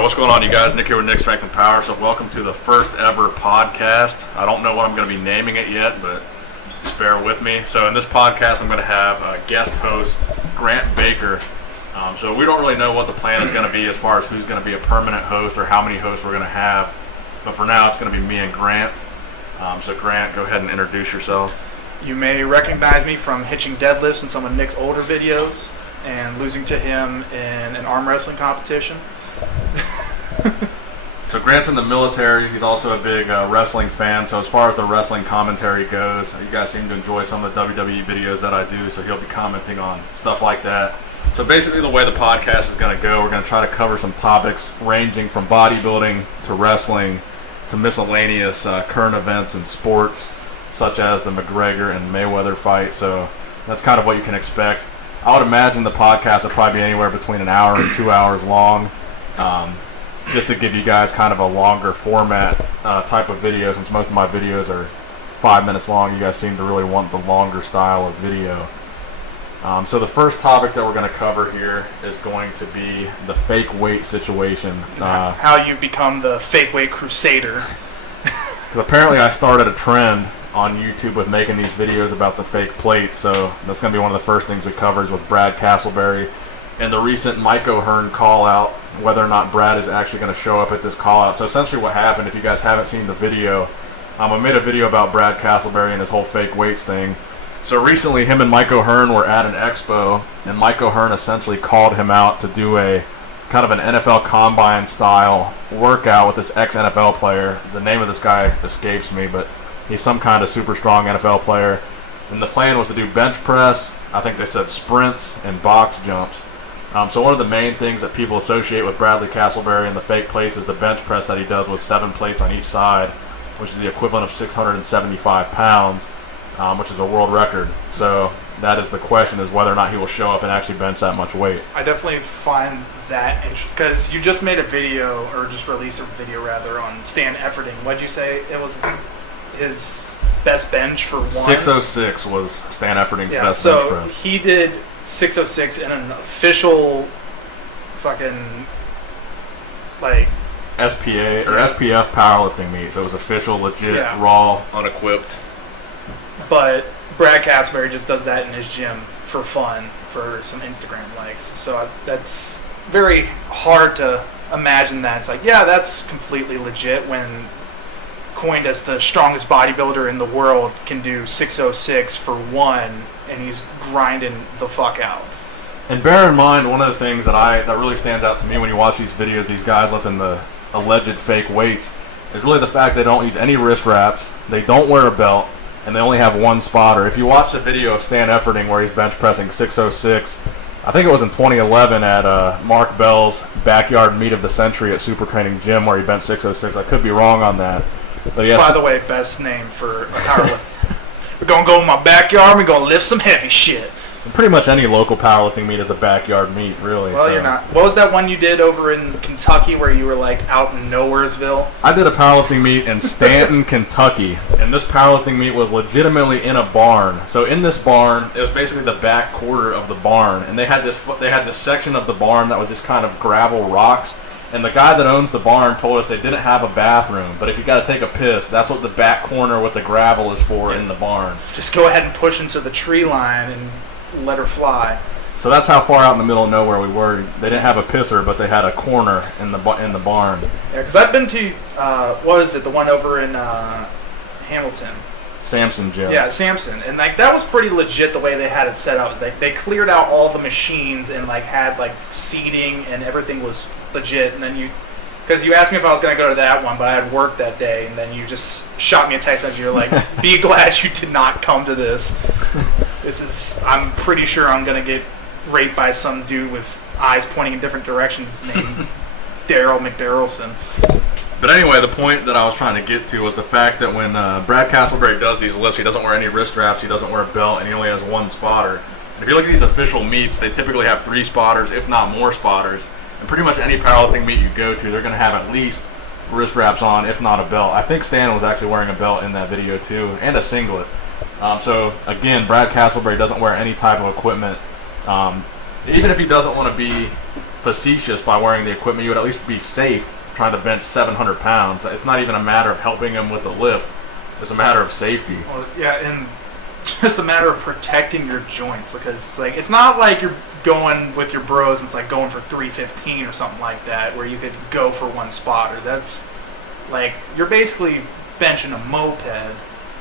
Alright, what's going on, you guys? Nick here with Nick Strength and Power. So welcome to the first ever podcast. I don't know what I'm going to be naming it yet, but just bear with me. So in this podcast, I'm going to have a guest host, Grant Baker. So we don't really know what the plan is going to be as far as who's going to be a permanent host or how many hosts we're going to have. But for now, it's going to be me and Grant. So Grant, go ahead and introduce yourself. You may recognize me from hitching deadlifts in some of Nick's older videos and losing to him in an arm wrestling competition. So Grant's in the military. He's also a big wrestling fan. So as far as the wrestling commentary goes, you guys seem to enjoy some of the WWE videos that I do. So he'll be commenting on stuff like that. So basically the way the podcast is going to go, we're going to try to cover some topics ranging from bodybuilding to wrestling to miscellaneous current events and sports, such as the Mcgregor and Mayweather fight. So that's kind of what you can expect. I would imagine the podcast will probably be anywhere between an hour and 2 hours long. Just to give you guys kind of a longer format type of video, since most of my videos are 5 minutes long. You guys seem to really want the longer style of video. So the first topic that we're going to cover here is going to be the fake weight situation. How you've become the fake weight crusader. Because apparently I started a trend on YouTube with making these videos about the fake plates. So that's going to be one of the first things we cover is with Brad Castleberry and the recent Mike O'Hearn call out, whether or not Brad is actually going to show up at this call out. So essentially what happened, if you guys haven't seen the video, I made a video about Brad Castleberry and his whole fake weights thing. So recently him and Mike O'Hearn were at an expo, and Mike O'Hearn essentially called him out to do a kind of an NFL Combine style workout with this ex-NFL player. The name of this guy escapes me, but he's some kind of super strong NFL player. And the plan was to do bench press, I think they said sprints, and box jumps. So one of the main things that people associate with Bradley Castleberry and the fake plates is the bench press that he does with 7 plates on each side, which is the equivalent of 675 pounds, which is a world record. So that is the question, is whether or not he will show up and actually bench that much weight. I definitely find that interesting, because you just made a video, or just released a video rather, on Stan Efferding. What'd you say? It was his best bench for one? 606 was Stan Efferding's best bench press. So he did 606 in an official fucking like SPA or SPF powerlifting meet. So it was official, legit, raw, unequipped. But Brad Castleberry just does that in his gym for fun, for some Instagram likes. So that's very hard to imagine that. It's like, yeah, that's completely legit when coined as the strongest bodybuilder in the world can do 606 for one, and he's grinding the fuck out. And bear in mind, one of the things that really stands out to me when you watch these videos, these guys lifting the alleged fake weights, is really the fact they don't use any wrist wraps, they don't wear a belt, and they only have one spotter. If you watch the video of Stan Efferding where he's bench pressing 606, I think it was in 2011 at Mark Bell's backyard meet of the century at Super Training Gym where he benched 606. I could be wrong on that. But yes, by the way, best name for a powerlifter. We're going to go in my backyard, we're going to lift some heavy shit. Pretty much any local powerlifting meet is a backyard meet, really. Well, you're not. What was that one you did over in Kentucky where you were like out in Nowheresville? I did a powerlifting meet in Stanton, Kentucky, and this powerlifting meet was legitimately in a barn. So in this barn, it was basically the back quarter of the barn, and they had this section of the barn that was just kind of gravel rocks. And the guy that owns the barn told us they didn't have a bathroom, but if you got to take a piss, that's what the back corner with the gravel is for in the barn. Just go ahead and push into the tree line and let her fly. So that's how far out in the middle of nowhere we were. They didn't have a pisser, but they had a corner in the barn. Yeah, because I've been to what is it? The one over in Hamilton. Samson Gym. Yeah, Samson, and like that was pretty legit the way they had it set up. They cleared out all the machines and like had like seating and everything was legit. And then because you asked me if I was going to go to that one, but I had work that day, and then you just shot me a text message. You're like, "Be glad you did not come to this. I'm pretty sure I'm going to get raped by some dude with eyes pointing in different directions named Daryl McDarrelson." But anyway, the point that I was trying to get to was the fact that when Brad Castleberry does these lifts, he doesn't wear any wrist wraps, he doesn't wear a belt, and he only has one spotter. And if you look at these official meets, they typically have 3 spotters, if not more spotters. And pretty much any powerlifting meet you go to, they're going to have at least wrist wraps on, if not a belt. I think Stan was actually wearing a belt in that video too, and a singlet. So again, Brad Castleberry doesn't wear any type of equipment. Even if he doesn't want to be facetious by wearing the equipment. You would at least be safe trying to bench 700 pounds. It's not even a matter of helping him with the lift. It's a matter of safety. Well, yeah, and just a matter of protecting your joints, because like it's not like you're going with your bros and it's like going for 315 or something like that where you could go for one spot, or that's like you're basically benching a moped.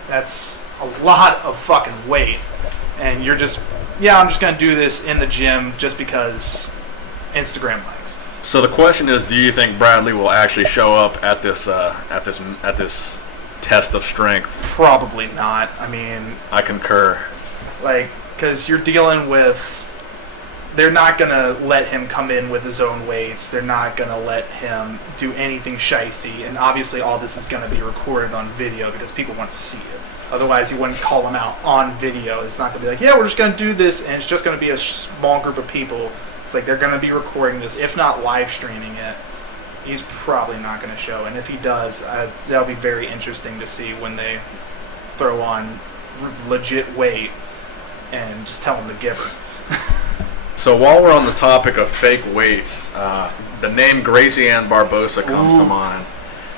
That's a lot of fucking weight, and you're just I'm just gonna do this in the gym just because Instagram likes. So the question is, do you think Bradley will actually show up at this test of strength? Probably not. I mean, I concur. Like, because you're dealing with, they're not going to let him come in with his own weights. They're not going to let him do anything shiesty. And obviously all this is going to be recorded on video because people want to see it. Otherwise, he wouldn't call him out on video. It's not going to be like, yeah, we're just going to do this, and it's just going to be a small group of people. It's like they're going to be recording this, if not live streaming it. He's probably not going to show. And if he does, that'll be very interesting to see when they throw on legit weight and just tell him to give her. So while we're on the topic of fake weights, the name Gracie Ann Barbosa comes to mind.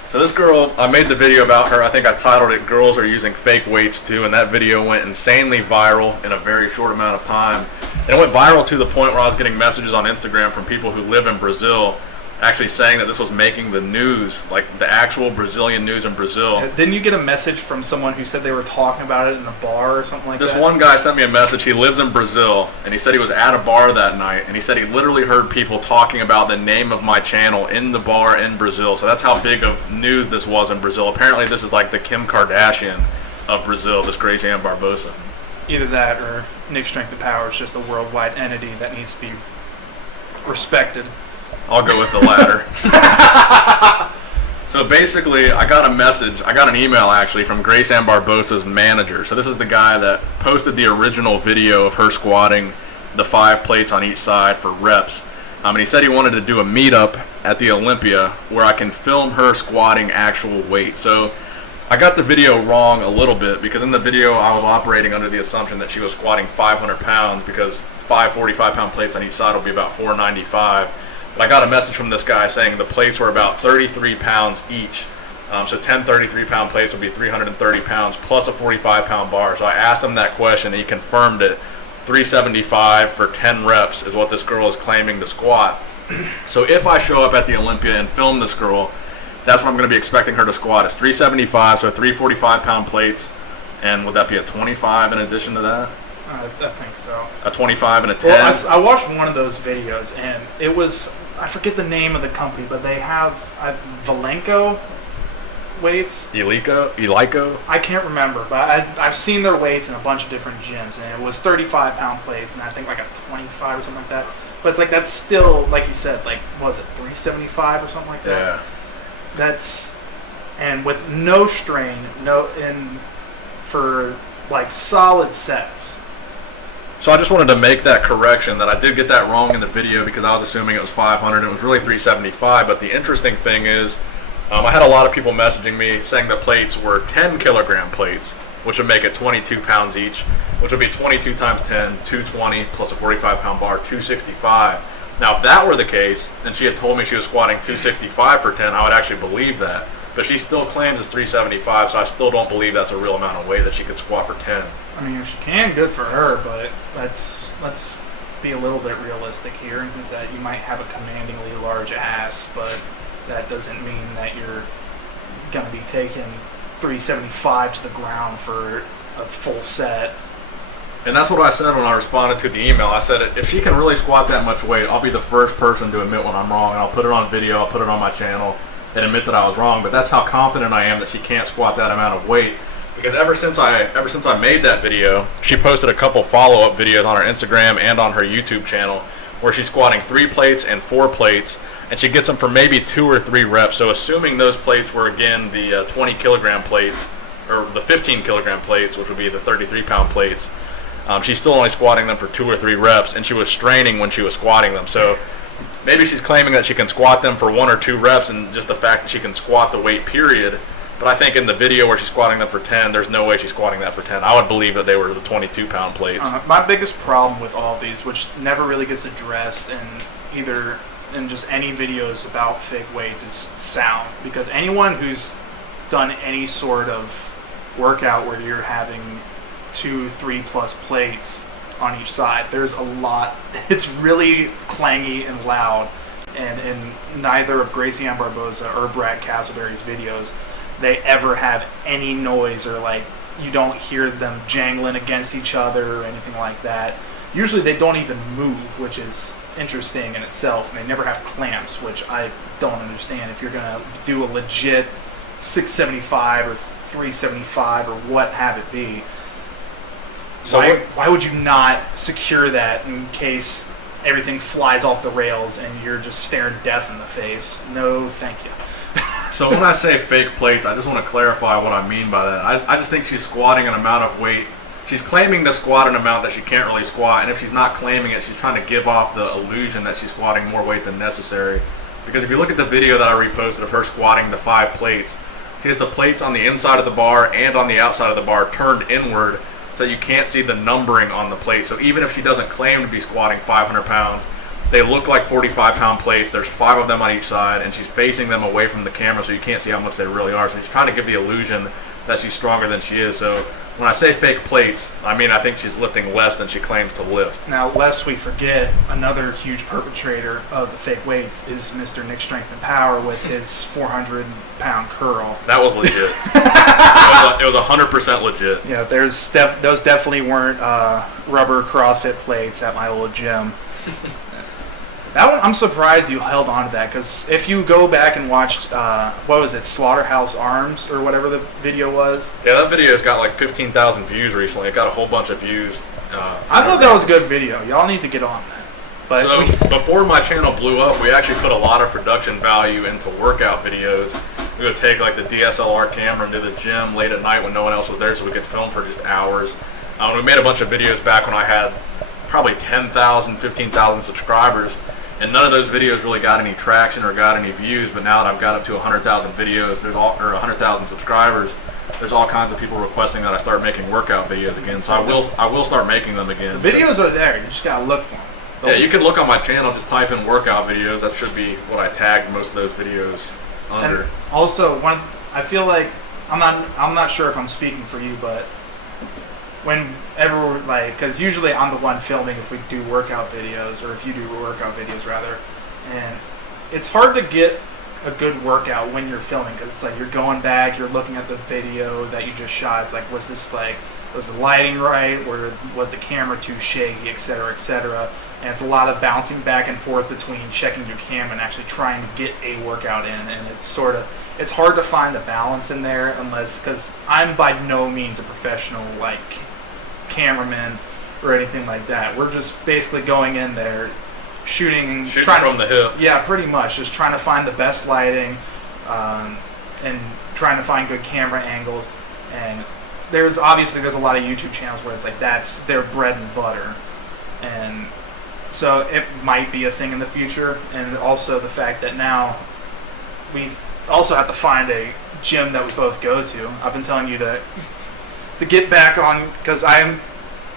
So this girl, I made the video about her. I think I titled it "Girls Are Using Fake Weights Too," and that video went insanely viral in a very short amount of time. And it went viral to the point where I was getting messages on Instagram from people who live in Brazil actually saying that this was making the news, like the actual Brazilian news in Brazil. Didn't you get a message from someone who said they were talking about it in a bar or something like that? This one guy sent me a message. He lives in Brazil, and he said he was at a bar that night, and he said he literally heard people talking about the name of my channel in the bar in Brazil. So that's how big of news this was in Brazil. Apparently this is like the Kim Kardashian of Brazil, this Gracie Ann Barbosa. Either that or Nick Strength of Power is just a worldwide entity that needs to be respected. I'll go with the latter. So basically, I got an email actually from Gracie Ann Barbosa's manager. So this is the guy that posted the original video of her squatting the 5 plates on each side for reps. And he said he wanted to do a meetup at the Olympia where I can film her squatting actual weight. So I got the video wrong a little bit because in the video I was operating under the assumption that she was squatting 500 pounds because 5 45-pound plates on each side will be about 495. But I got a message from this guy saying the plates were about 33 pounds each. So 10 33-pound plates would be 330 pounds plus a 45-pound bar. So I asked him that question, and he confirmed it. 375 for 10 reps is what this girl is claiming to squat. So if I show up at the Olympia and film this girl, that's what I'm going to be expecting her to squat. It's 375, so 3 45-pound plates. And would that be a 25 in addition to that? I think so. A 25 and a 10? Well, I watched one of those videos, and it was, I forget the name of the company, but they have Valenco weights. Elico? I can't remember, but I've seen their weights in a bunch of different gyms, and it was 35-pound plates, and I think like a 25 or something like that. But it's like, that's still, like you said, like, was it 375 or something like that? Yeah. That's, and with no strain, for like solid sets. So I just wanted to make that correction that I did get that wrong in the video because I was assuming it was 500 and it was really 375. But the interesting thing is I had a lot of people messaging me saying the plates were 10 kilogram plates, which would make it 22 pounds each, which would be 22 times 10, 220 plus a 45-pound bar, 265. Now, if that were the case, and she had told me she was squatting 265 for 10, I would actually believe that. But she still claims it's 375, so I still don't believe that's a real amount of weight that she could squat for 10. I mean, if she can, good for her, but let's be a little bit realistic here, is that you might have a commandingly large ass, but that doesn't mean that you're going to be taking 375 to the ground for a full set. And that's what I said when I responded to the email. I said, if she can really squat that much weight, I'll be the first person to admit when I'm wrong, and I'll put it on video, I'll put it on my channel, and admit that I was wrong. But that's how confident I am that she can't squat that amount of weight. Because ever since I made that video, she posted a couple follow-up videos on her Instagram and on her YouTube channel where she's squatting 3 plates and 4 plates, and she gets them for maybe 2 or 3 reps. So assuming those plates were, again, the 20 kilogram plates, or the 15 kilogram plates, which would be the 33-pound plates, she's still only squatting them for 2 or 3 reps, and she was straining when she was squatting them. So maybe she's claiming that she can squat them for 1 or 2 reps, and just the fact that she can squat the weight, period. But I think in the video where she's squatting them for 10, there's no way she's squatting that for 10. I would believe that they were the 22-pound plates. My biggest problem with all of these, which never really gets addressed in either and just any videos about fake weights is sound, because anyone who's done any sort of workout where you're having 2-3 plus plates on each side, there's a lot. It's really clangy and loud, and in neither of Gracie-Ann Barboza or Brad Castleberry's videos they ever have any noise, or like you don't hear them jangling against each other or anything like that. Usually they don't even move, which is interesting in itself, and they never have clamps, which I don't understand. If you're gonna do a legit 675 or 375 or what have it be, so why would you not secure that in case everything flies off the rails and you're just staring death in the face? No, thank you. So when I say fake plates, I just want to clarify what I mean by that. I just think she's squatting an amount of weight. She's claiming to squat an amount that she can't really squat, and if she's not claiming it, she's trying to give off the illusion that she's squatting more weight than necessary. Because if you look at the video that I reposted of her squatting the 5 plates, she has the plates on the inside of the bar and on the outside of the bar turned inward, so you can't see the numbering on the plate. So even if she doesn't claim to be squatting 500 pounds, they look like 45-pound plates. There's 5 of them on each side, and she's facing them away from the camera, so you can't see how much they really are. So she's trying to give the illusion that she's stronger than she is. So when I say fake plates, I mean I think she's lifting less than she claims to lift. Now, lest we forget, another huge perpetrator of the fake weights is Mr. Nick Strength and Power with his 400-pound curl. That was legit. It was 100% legit. Yeah, those definitely weren't rubber CrossFit plates at my old gym. That one, I'm surprised you held on to that, because if you go back and watched, what was it, Slaughterhouse Arms, or whatever the video was? Yeah, that video's got like 15,000 views recently. It got a whole bunch of views. I thought that was a good video. Y'all need to get on that. But so before my channel blew up, we actually put a lot of production value into workout videos. We would take like the DSLR camera into the gym late at night when no one else was there, so we could film for just hours. We made a bunch of videos back when I had probably 10,000, 15,000 subscribers. And none of those videos really got any traction or got any views. But now that I've got up to 100,000 videos, or 100,000 subscribers, there's all kinds of people requesting that I start making workout videos again. So I will start making them again. The videos are there. You just gotta look for them. Yeah, you can look on my channel. Just type in workout videos. That should be what I tagged most of those videos under. And also, I feel like I'm not sure if I'm speaking for you, but whenever, like, because usually I'm the one filming if we do workout videos, or if you do workout videos rather, and it's hard to get a good workout when you're filming, because it's like you're going back, you're looking at the video that you just shot. It's like, was the lighting right, or was the camera too shaky, etc., etc. And it's a lot of bouncing back and forth between checking your camera and actually trying to get a workout in, and it's hard to find the balance in there, because I'm by no means a professional like cameraman or anything like that. We're just basically going in there, shooting from the hip. Yeah, pretty much. Just trying to find the best lighting, and trying to find good camera angles. And there's a lot of YouTube channels where it's like that's their bread and butter, and so it might be a thing in the future. And also the fact that now we also have to find a gym that we both go to. I've been telling you to get back on, because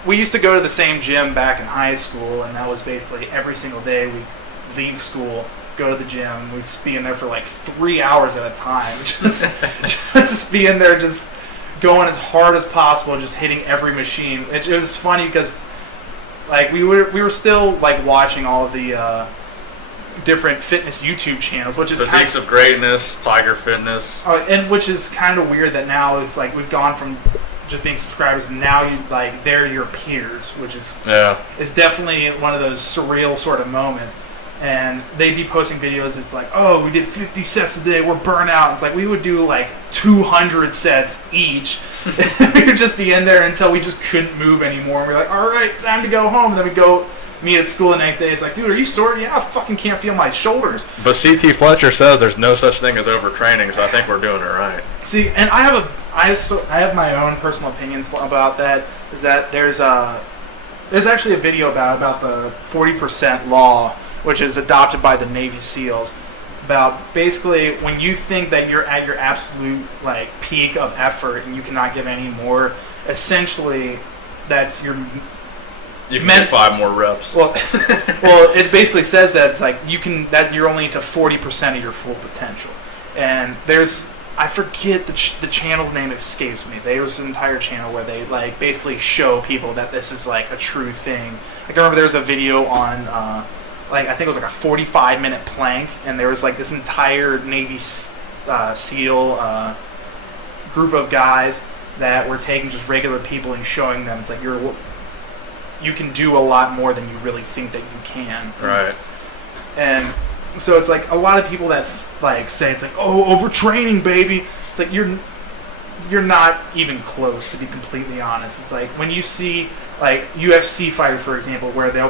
we used to go to the same gym back in high school, and that was basically every single day. We'd leave school, go to the gym, we'd be in there for like 3 hours at a time, just be in there, just going as hard as possible, just hitting every machine. It was funny because like we were still like watching all of the different fitness YouTube channels, which is Physiques of Greatness, Tiger Fitness, and which is kind of weird that now it's like we've gone from just being subscribers, and now they're your peers, which is definitely one of those surreal sort of moments. And they'd be posting videos. It's like, oh, we did 50 sets a day. We're burnt out. It's like we would do like 200 sets each. We would just be in there until we just couldn't move anymore. And we're like, all right, time to go home. And then we go meet at school the next day. It's like, dude, are you sore? Yeah, I fucking can't feel my shoulders. But CT Fletcher says there's no such thing as overtraining, so I think we're doing it right. See, and I have my own personal opinions about that. Is that there's actually a video about the 40% law, which is adopted by the Navy SEALs, about basically when you think that you're at your absolute like peak of effort and you cannot give any more, essentially that's You can get 5 more reps. Well, it basically says that it's like that you're only to 40% of your full potential. And I forget the channel's name escapes me. There's an entire channel where they like basically show people that this is like a true thing. I can remember there was a video on I think it was like a 45-minute plank, and there was like this entire Navy SEAL group of guys that were taking just regular people and showing them it's like you can do a lot more than you really think that you can. Right. And so it's like a lot of people that like say it's like, oh, overtraining, baby. It's like you're not even close, to be completely honest. It's like when you see like UFC fighters, for example, where they'll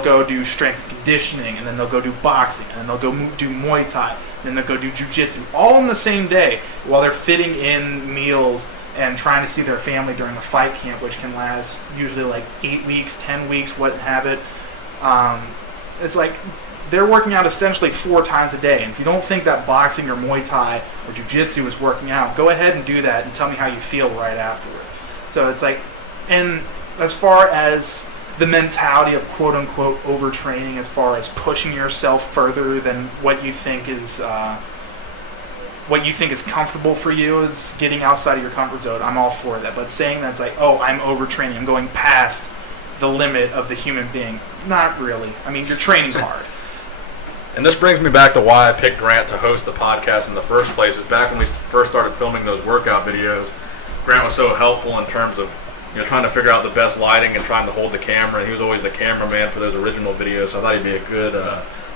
go do strength and conditioning, and then they'll go do boxing, and then they'll go do Muay Thai, and then they'll go do jiu-jitsu, all in the same day while they're fitting in meals and trying to see their family during a fight camp, which can last usually like 8 weeks, 10 weeks, what have it. It's like they're working out essentially 4 times a day. And if you don't think that boxing or Muay Thai or jiu-jitsu is working out, go ahead and do that and tell me how you feel right afterward. So it's like, and as far as the mentality of quote-unquote overtraining, as far as pushing yourself further than what you think is comfortable for you, is getting outside of your comfort zone, I'm all for that. But saying that's like, oh, I'm overtraining, I'm going past the limit of the human being, not really. I mean, you're training hard. And this brings me back to why I picked Grant to host the podcast in the first place. Is back when we first started filming those workout videos, Grant was so helpful in terms of trying to figure out the best lighting and trying to hold the camera. And he was always the cameraman for those original videos, so I thought he'd be a good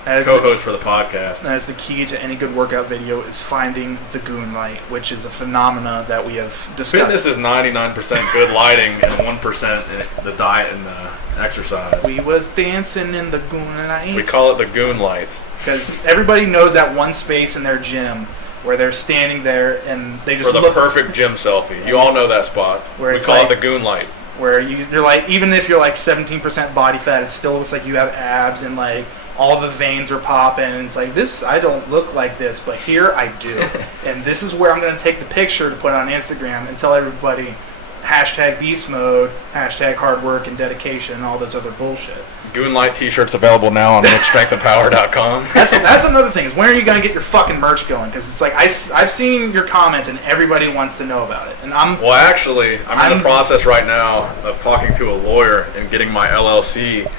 co-host for the podcast. That is the key to any good workout video, is finding the goon light, which is a phenomena that we have discussed. Fitness is 99% good lighting and 1% the diet and the exercise. We was dancing in the goon light. We call it the goon light. Because everybody knows that one space in their gym where they're standing there and they just for the perfect gym selfie. You all know that spot. We call it the goon light. Where you're like, even if you're like 17% body fat, it still looks like you have abs and like all the veins are popping. And it's like, this, I don't look like this, but here I do. And this is where I'm going to take the picture to put on Instagram and tell everybody hashtag beast mode, hashtag hard work and dedication, and all this other bullshit. Goonlight t-shirts available now on strengthandpower.com. That's another thing, is when are you going to get your fucking merch going? Because it's like, I've seen your comments and everybody wants to know about it. And I'm in the process right now of talking to a lawyer and getting my LLC.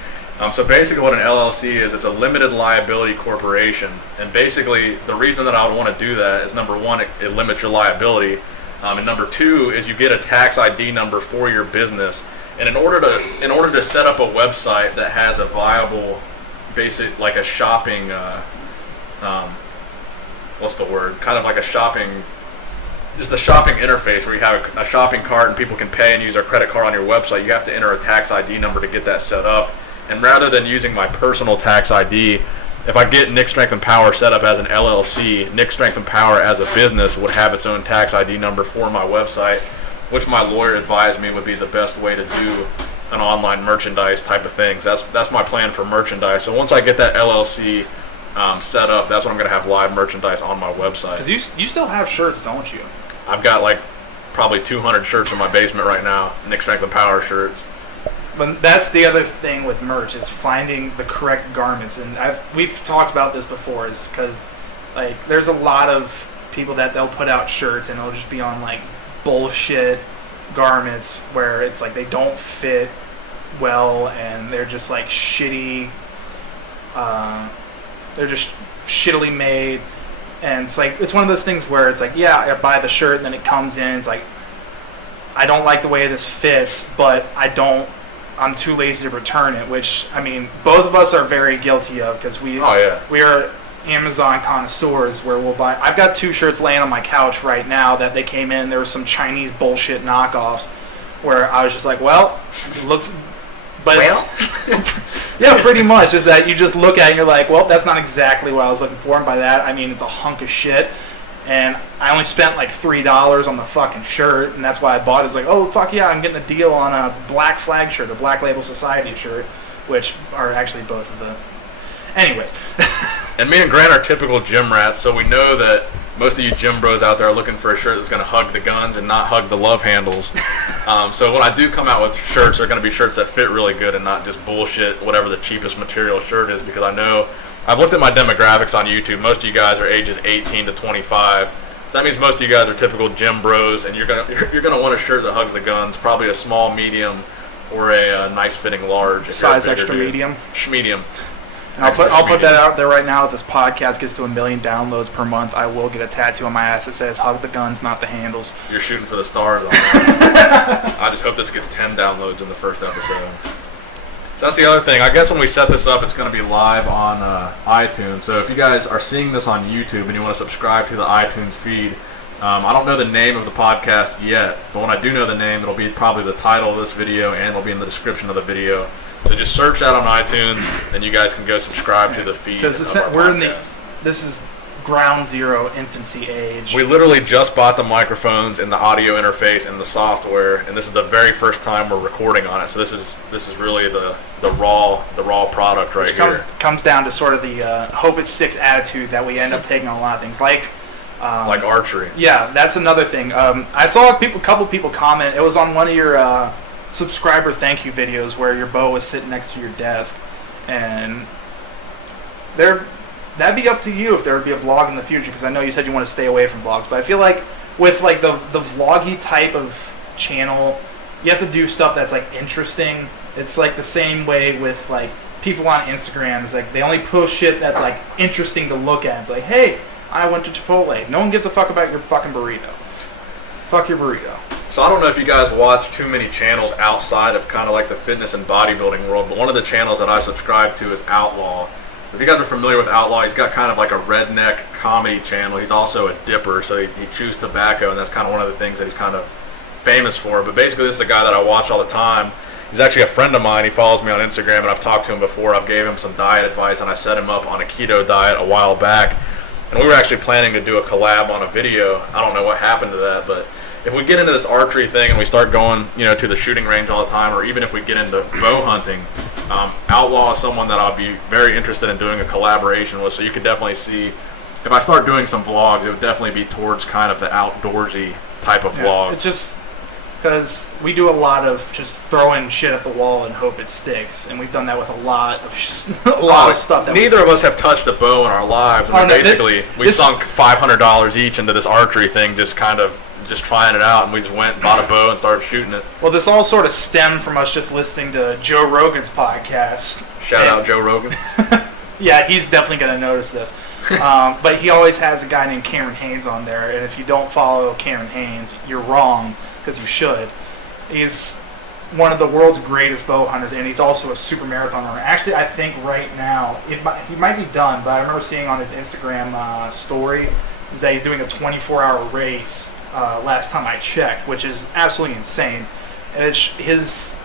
So basically what an LLC is, it's a limited liability corporation. And basically the reason that I would want to do that is, number one, it limits your liability. And number two is you get a tax ID number for your business. And in order to set up a website that has a viable, basic, like a shopping, what's the word? Kind of like a shopping interface where you have a shopping cart and people can pay and use their credit card on your website, you have to enter a tax ID number to get that set up. And rather than using my personal tax ID, if I get Nick Strength and Power set up as an LLC, Nick Strength and Power as a business would have its own tax ID number for my website, which my lawyer advised me would be the best way to do an online merchandise type of things. That's my plan for merchandise. So once I get that LLC set up, that's when I'm going to have live merchandise on my website. Because you still have shirts, don't you? I've got like probably 200 shirts in my basement right now, Nick Strength and Power shirts. But that's the other thing with merch, is finding the correct garments. And we've talked about this before, is because like there's a lot of people that they'll put out shirts and it'll just be on like bullshit garments where it's like they don't fit well and they're just like shitty. They're just shittily made. And it's like, it's one of those things where it's like, yeah, I buy the shirt and then it comes in, it's like, I don't like the way this fits, but I'm too lazy to return it, which, I mean, both of us are very guilty of, because we are Amazon connoisseurs where we'll buy. I've got 2 shirts laying on my couch right now that they came in. There were some Chinese bullshit knockoffs where I was just like, well, it looks, but yeah, pretty much, is that you just look at it and you're like, well, that's not exactly what I was looking for. And by that, I mean, it's a hunk of shit. And I only spent like $3 on the fucking shirt, and that's why I bought it. It's like, oh, fuck yeah, I'm getting a deal on a Black Flag shirt, a Black Label Society shirt, which are actually both of the... Anyways. And me and Grant are typical gym rats, so we know that most of you gym bros out there are looking for a shirt that's going to hug the guns and not hug the love handles. So when I do come out with shirts, they're going to be shirts that fit really good and not just bullshit, whatever the cheapest material shirt is, because I know, I've looked at my demographics on YouTube. Most of you guys are ages 18 to 25. So that means most of you guys are typical gym bros, and you're gonna want a shirt that hugs the guns, probably a small, medium, or a nice fitting large. Size extra medium. Medium. And I'll put that out there right now. If this podcast gets to 1 million downloads per month, I will get a tattoo on my ass that says "Hug the guns, not the handles." You're shooting for the stars on that. I just hope this gets 10 downloads in the first episode. So that's the other thing. I guess when we set this up, it's going to be live on iTunes. So if you guys are seeing this on YouTube and you want to subscribe to the iTunes feed, I don't know the name of the podcast yet, but when I do know the name, it'll be probably the title of this video and it'll be in the description of the video. So just search that on iTunes, and you guys can go subscribe to the feed. Because this is ground zero, infancy age. We literally just bought the microphones and the audio interface and the software, and this is the very first time we're recording on it. So this is really the raw product right here. Comes down to sort of the hope it sticks attitude that we end up taking on a lot of things, like archery. Yeah, that's another thing. I saw a couple people comment. It was on one of your subscriber thank you videos where your bow was sitting next to your desk, and that'd be up to you if there would be a blog in the future, because I know you said you want to stay away from blogs, but I feel like with like the vloggy type of channel, you have to do stuff that's like interesting. It's like the same way with like people on Instagram. It's like they only post shit that's like interesting to look at. It's like, hey, I went to Chipotle. No one gives a fuck about your fucking burrito. Fuck your burrito. So I don't know if you guys watch too many channels outside of kind of like the fitness and bodybuilding world, but one of the channels that I subscribe to is Outlaw. If you guys are familiar with Outlaw, he's got kind of like a redneck comedy channel. He's also a dipper, so he chews tobacco, and that's kind of one of the things that he's kind of famous for. But basically, this is a guy that I watch all the time. He's actually a friend of mine. He follows me on Instagram, and I've talked to him before. I've gave him some diet advice, and I set him up on a keto diet a while back. And we were actually planning to do a collab on a video. I don't know what happened to that, but if we get into this archery thing and we start going, to the shooting range all the time, or even if we get into bow hunting, Outlaw is someone that I'll be very interested in doing a collaboration with. So you could definitely see, if I start doing some vlogs, it would definitely be towards kind of the outdoorsy type of vlog. It's just because we do a lot of just throwing shit at the wall and hope it sticks, and we've done that with a lot of stuff. Neither of us have touched a bow in our lives. We sunk $500 each into this archery thing, just trying it out, and we just went and bought a bow and started shooting it. Well, this all sort of stemmed from us just listening to Joe Rogan's podcast. Shout out Joe Rogan. Yeah, he's definitely going to notice this. But he always has a guy named Cameron Haynes on there, and if you don't follow Cameron Haynes, you're wrong, because you should. He's one of the world's greatest bow hunters, and he's also a super marathon runner. Actually, I think right now, he might be done, but I remember seeing on his Instagram story is that he's doing a 24-hour race last time I checked, which is absolutely insane. And his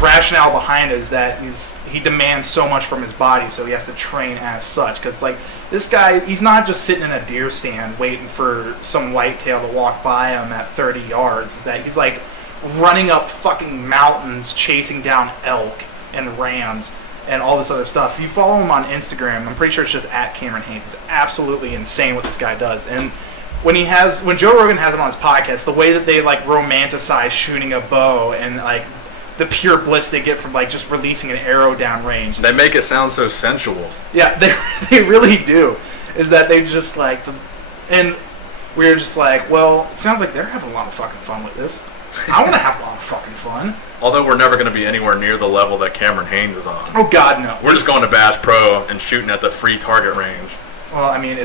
rationale behind it is that he demands so much from his body, so he has to train as such. Because like this guy, he's not just sitting in a deer stand waiting for some whitetail to walk by him at 30 yards. Is that he's like running up fucking mountains, chasing down elk and rams and all this other stuff. If you follow him on Instagram, I'm pretty sure it's just at Cameron Haynes. It's absolutely insane what this guy does. And when Joe Rogan has him on his podcast, the way that they like romanticize shooting a bow and like the pure bliss they get from like just releasing an arrow down range. They make it sound so sensual. Yeah, they really do. Is that they just like, and we're just like, well, it sounds like they're having a lot of fucking fun with this. I want to have a lot of fucking fun. Although we're never going to be anywhere near the level that Cameron Haynes is on. Oh God, no. We're just going to Bass Pro and shooting at the free target range. Well, I mean,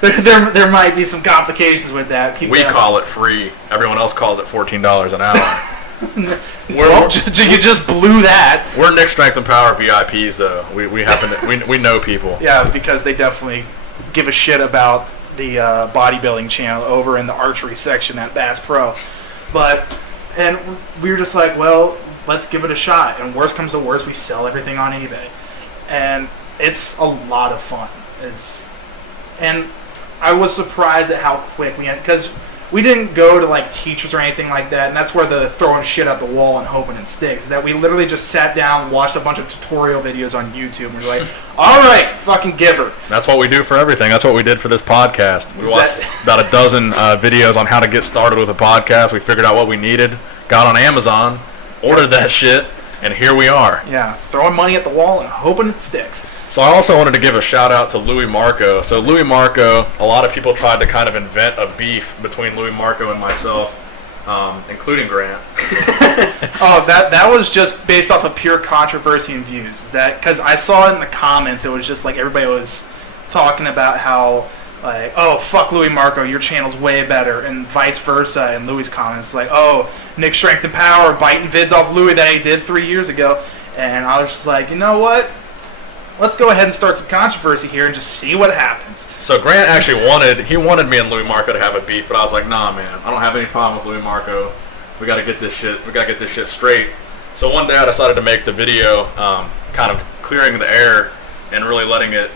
there might be some complications with that. We call it free. Everyone else calls it $14 an hour. You just blew that. We're Nick Strength and Power VIPs, though. We know people. Yeah, because they definitely give a shit about the bodybuilding channel over in the archery section at Bass Pro. And we were just like, well, let's give it a shot. And worst comes to worst, we sell everything on eBay. And it's a lot of fun. And I was surprised at how quick we ended, because we didn't go to like teachers or anything like that, and that's where the throwing shit at the wall and hoping it sticks. Is that we literally just sat down and watched a bunch of tutorial videos on YouTube, and we're like, all right, fucking give her. That's what we do for everything. That's what we did for this podcast. We watched about a dozen videos on how to get started with a podcast. We figured out what we needed, got on Amazon, ordered that shit, and here we are. Yeah, throwing money at the wall and hoping it sticks. So I also wanted to give a shout out to Louis Marco. So Louis Marco, a lot of people tried to kind of invent a beef between Louis Marco and myself, including Grant. Oh, that was just based off of pure controversy and views. That because I saw it in the comments, it was just like everybody was talking about how like, oh, fuck Louis Marco, your channel's way better, and vice versa. In Louis' comments, like, oh, Nick Strength and Power biting vids off Louis that he did 3 years ago, and I was just like, you know what? Let's go ahead and start some controversy here and just see what happens. So Grant actually wanted me and Louis Marco to have a beef, but I was like, nah, man, I don't have any problem with Louis Marco. We gotta get this shit straight. So one day I decided to make the video, kind of clearing the air and really letting it,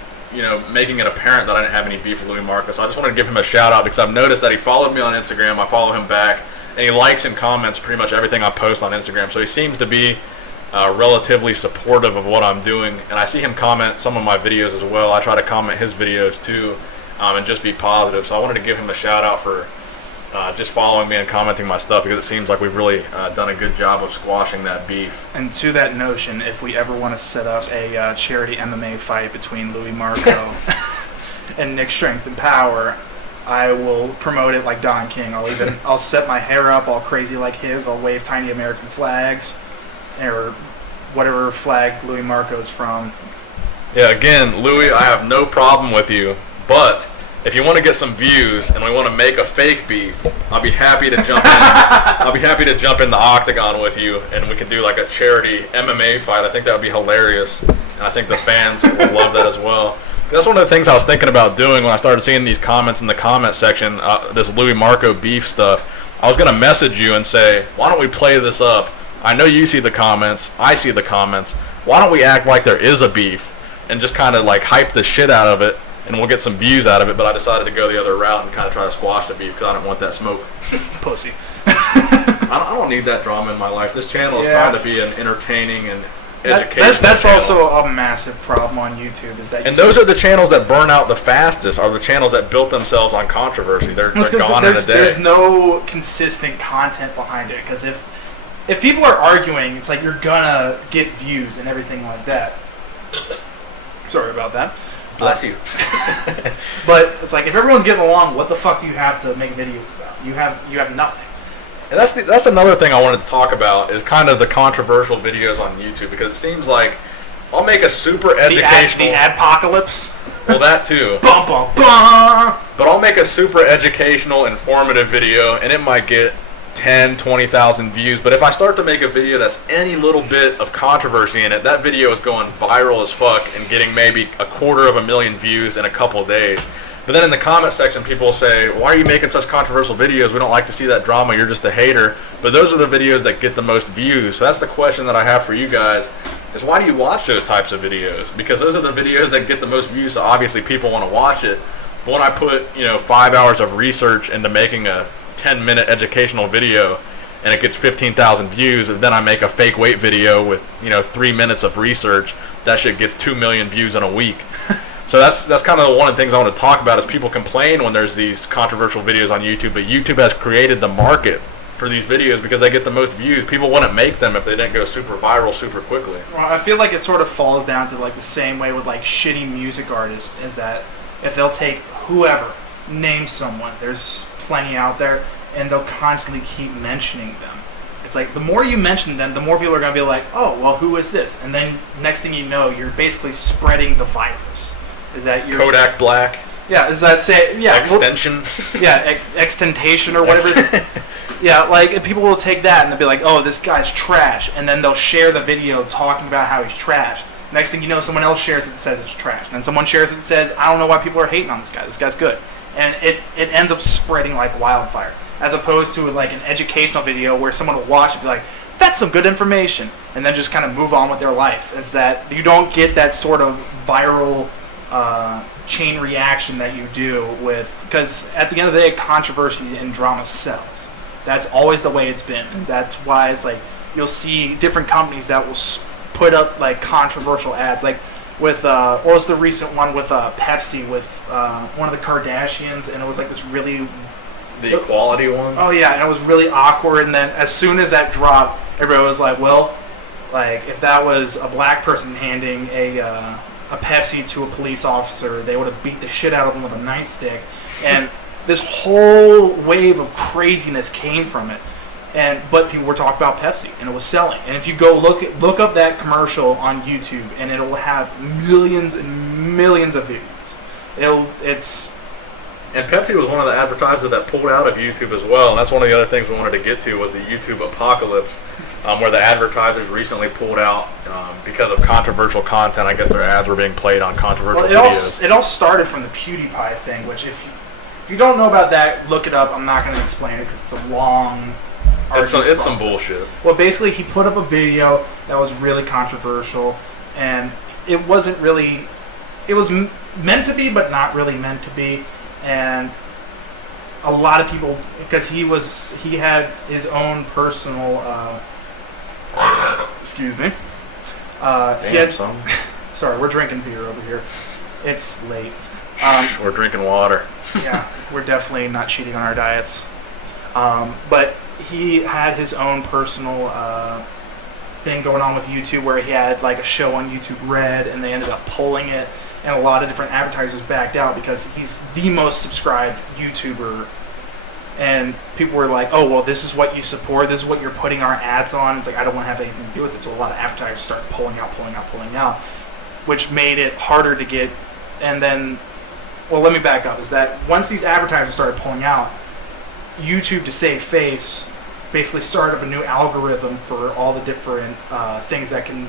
making it apparent that I didn't have any beef with Louis Marco. So I just wanted to give him a shout out because I've noticed that he followed me on Instagram. I follow him back, and he likes and comments pretty much everything I post on Instagram. So he seems to be relatively supportive of what I'm doing, and I see him comment some of my videos as well. I try to comment his videos too, and just be positive. So I wanted to give him a shout out for just following me and commenting my stuff, because it seems like we've really done a good job of squashing that beef. And to that notion, if we ever want to set up a charity MMA fight between Louis Marco and Nick Strength and Power, I will promote it like Don King. I'll set my hair up all crazy like his. I'll wave tiny American flags, or whatever flag Louis Marco's from. Yeah, again, Louis, I have no problem with you, but if you want to get some views and we want to make a fake beef, I'll be happy to jump in. I'll be happy to jump in the octagon with you, and we can do like a charity MMA fight. I think that would be hilarious, and I think the fans will love that as well. That's one of the things I was thinking about doing when I started seeing these comments in the comment section, this Louis Marco beef stuff. I was going to message you and say, why don't we play this up? I know you see the comments, I see the comments. Why don't we act like there is a beef and just kind of like hype the shit out of it, and we'll get some views out of it? But I decided to go the other route and kind of try to squash the beef because I don't want that smoke. Pussy. I don't need that drama in my life. This channel is trying to be an entertaining and educational That's channel. also a massive problem on YouTube. Is that those are the channels that burn out the fastest, are the channels that built themselves on controversy. They're gone in a day. There's no consistent content behind it, because if people are arguing, it's like you're gonna get views and everything like that. Sorry about that. Bless you. But it's like, if everyone's getting along, what the fuck do you have to make videos about? You have nothing. And that's another thing I wanted to talk about, is kind of the controversial videos on YouTube, because it seems like I'll make a super educational... The adpocalypse? Well, that too. Bum, bum, bum. But I'll make a super educational, informative video, and it might get 10, 20,000 views. But if I start to make a video that's any little bit of controversy in it, that video is going viral as fuck and getting maybe 250,000 views in a couple of days. But then in the comment section, people will say, why are you making such controversial videos? We don't like to see that drama. You're just a hater. But those are the videos that get the most views. So that's the question that I have for you guys, is why do you watch those types of videos? Because those are the videos that get the most views, so obviously people want to watch it. But when I put 5 hours of research into making a 10-minute educational video and it gets 15,000 views, and then I make a fake weight video with 3 minutes of research, that shit gets 2 million views in a week. So that's kind of one of the things I want to talk about, is people complain when there's these controversial videos on YouTube, but YouTube has created the market for these videos because they get the most views. People wouldn't make them if they didn't go super viral super quickly. Well, I feel like it sort of falls down to like the same way with like shitty music artists, is that if they'll take whoever, name someone, there's plenty out there, and they'll constantly keep mentioning them. It's like, the more you mention them, the more people are going to be like, oh, well, who is this? And then next thing you know, you're basically spreading the virus. Is that your Kodak Black? Yeah, is that say extension? Extentation or whatever. Yeah, like people will take that and they'll be like, oh, this guy's trash, and then they'll share the video talking about how he's trash. Next thing you know, someone else shares it and says it's trash. And then someone shares it and says, I don't know why people are hating on this guy. This guy's good. And it ends up spreading like wildfire. As opposed to like an educational video where someone will watch it and be like, that's some good information, and then just kind of move on with their life. It's that you don't get that sort of viral chain reaction that you do with, because at the end of the day, controversy and drama sells. That's always the way it's been, and that's why it's like you'll see different companies that will put up like controversial ads, like with what was the recent one with Pepsi with one of the Kardashians, and it was like this really the equality one. Oh yeah, and it was really awkward, and then as soon as that dropped, everybody was like, well, like if that was a black person handing a Pepsi to a police officer, they would have beat the shit out of him with a nightstick. And this whole wave of craziness came from it. But people were talking about Pepsi, and it was selling. And if you go look up that commercial on YouTube, and it will have millions and millions of views. And Pepsi was one of the advertisers that pulled out of YouTube as well. And that's one of the other things we wanted to get to was the YouTube apocalypse. Where the advertisers recently pulled out because of controversial content. I guess their ads were being played on controversial videos. It all started from the PewDiePie thing, which if you don't know about that, look it up. I'm not going to explain it because it's a long. It's some bullshit. Well, basically, he put up a video that was really controversial, and it wasn't really. It was meant to be, but not really meant to be, and a lot of people, because he had his own personal. Excuse me. Sorry, we're drinking beer over here. It's late. We're drinking water. Yeah, we're definitely not cheating on our diets. But he had his own personal thing going on with YouTube where he had like a show on YouTube Red, and they ended up pulling it, and a lot of different advertisers backed out because he's the most subscribed YouTuber. And people were like, oh, well, this is what you support. This is what you're putting our ads on. It's like, I don't want to have anything to do with it. So a lot of advertisers started pulling out, which made it harder to get. And then, well, let me back up. Is that once these advertisers started pulling out, YouTube, to save face, basically started up a new algorithm for all the different things that can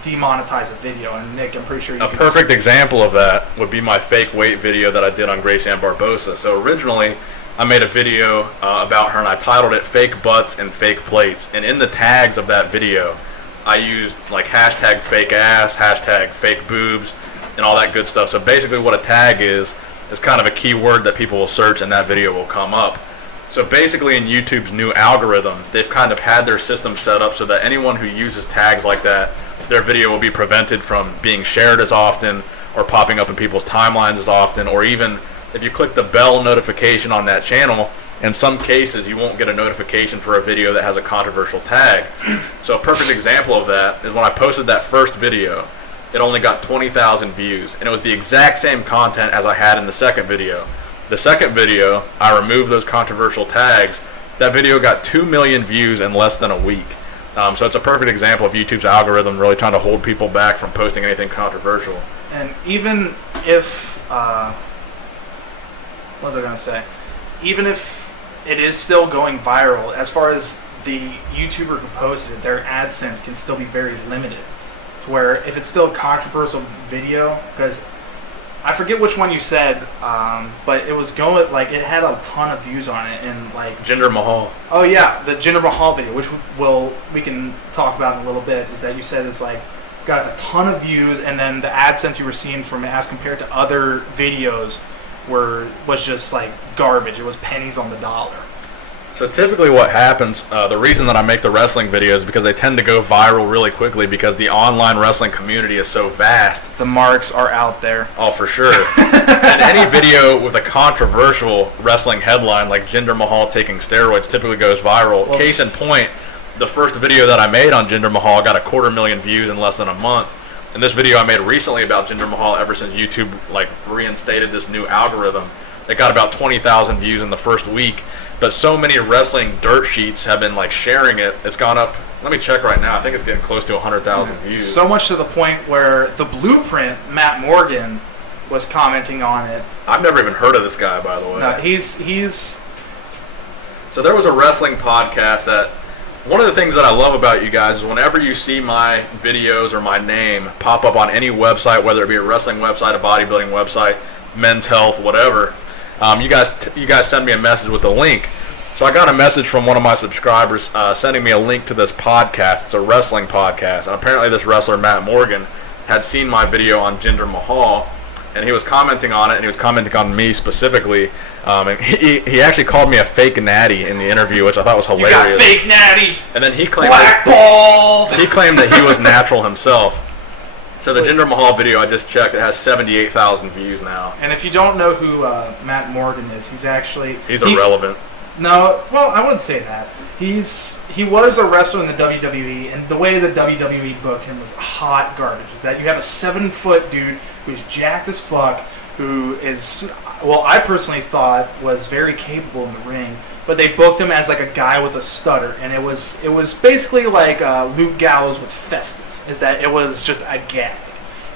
demonetize a video. And Nick, I'm pretty sure a perfect example of that would be my fake weight video that I did on Grace Ann Barbosa. So originally, I made a video about her, and I titled it Fake Butts and Fake Plates. And in the tags of that video, I used like hashtag fake ass, hashtag fake boobs, and all that good stuff. So basically what a tag is kind of a keyword that people will search, and that video will come up. So basically in YouTube's new algorithm, they've kind of had their system set up so that anyone who uses tags like that, their video will be prevented from being shared as often or popping up in people's timelines as often, or even if you click the bell notification on that channel, in some cases you won't get a notification for a video that has a controversial tag. So a perfect example of that is when I posted that first video, it only got 20,000 views, and it was the exact same content as I had in the second video. The second video, I removed those controversial tags. That video got 2 million views in less than a week. So it's a perfect example of YouTube's algorithm really trying to hold people back from posting anything controversial. And even if what was I going to say? Even if it is still going viral, as far as the YouTuber who posted it, their AdSense can still be very limited. To where if it's still a controversial video, because I forget which one you said, but it was going like it had a ton of views on it, and like Jinder Mahal. Oh yeah, the Jinder Mahal video, which we can talk about in a little bit, is that you said it's like got a ton of views, and then the AdSense you were seeing from it as compared to other videos was just like garbage. It was pennies on the dollar. So typically what happens, the reason that I make the wrestling videos is because they tend to go viral really quickly because the online wrestling community is so vast. The marks are out there. Oh, for sure. And any video with a controversial wrestling headline like Jinder Mahal taking steroids typically goes viral. Well, case in point, the first video that I made on Jinder Mahal got 250,000 views in less than a month. And this video I made recently about Jinder Mahal, ever since YouTube like reinstated this new algorithm, it got about 20,000 views in the first week. But so many wrestling dirt sheets have been like sharing it. It's gone up. Let me check right now. I think it's getting close to 100,000 views. So much to the point where the Blueprint, Matt Morgan, was commenting on it. I've never even heard of this guy, by the way. No, he's. So there was a wrestling podcast that. One of the things that I love about you guys is whenever you see my videos or my name pop up on any website, whether it be a wrestling website, a bodybuilding website, Men's Health, whatever, you guys send me a message with a link. So I got a message from one of my subscribers sending me a link to this podcast. It's a wrestling podcast, and apparently this wrestler Matt Morgan had seen my video on Jinder Mahal, and he was commenting on it, and he was commenting on me specifically. And he actually called me a fake natty in the interview, which I thought was hilarious. You got fake natty. And then he claimed blackballed. He claimed that he was natural himself. So the Jinder Mahal video I just checked, it has 78,000 views now. And if you don't know who Matt Morgan is, he's irrelevant. No, well, I wouldn't say that. He was a wrestler in the WWE, and the way the WWE booked him was hot garbage. Is that you have a 7-foot dude who's jacked as fuck, who is, well, I personally thought was very capable in the ring, but they booked him as like a guy with a stutter, and it was basically like Luke Gallows with Festus. Is that it was just a gag.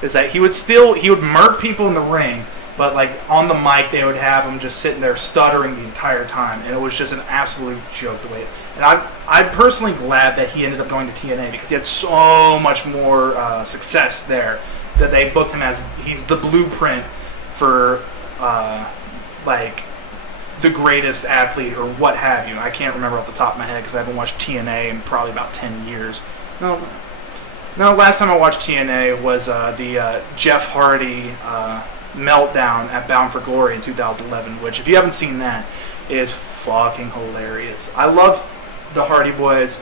Is that he would murk people in the ring, but like on the mic they would have him just sitting there stuttering the entire time, and it was just an absolute joke the way. And I'm personally glad that he ended up going to TNA because he had so much more success there. So they booked him as he's the blueprint for like the greatest athlete or what have you. I can't remember off the top of my head because I haven't watched TNA in probably about 10 years. No, last time I watched TNA was the Jeff Hardy meltdown at Bound for Glory in 2011, which if you haven't seen that, is fucking hilarious. I love the Hardy Boys,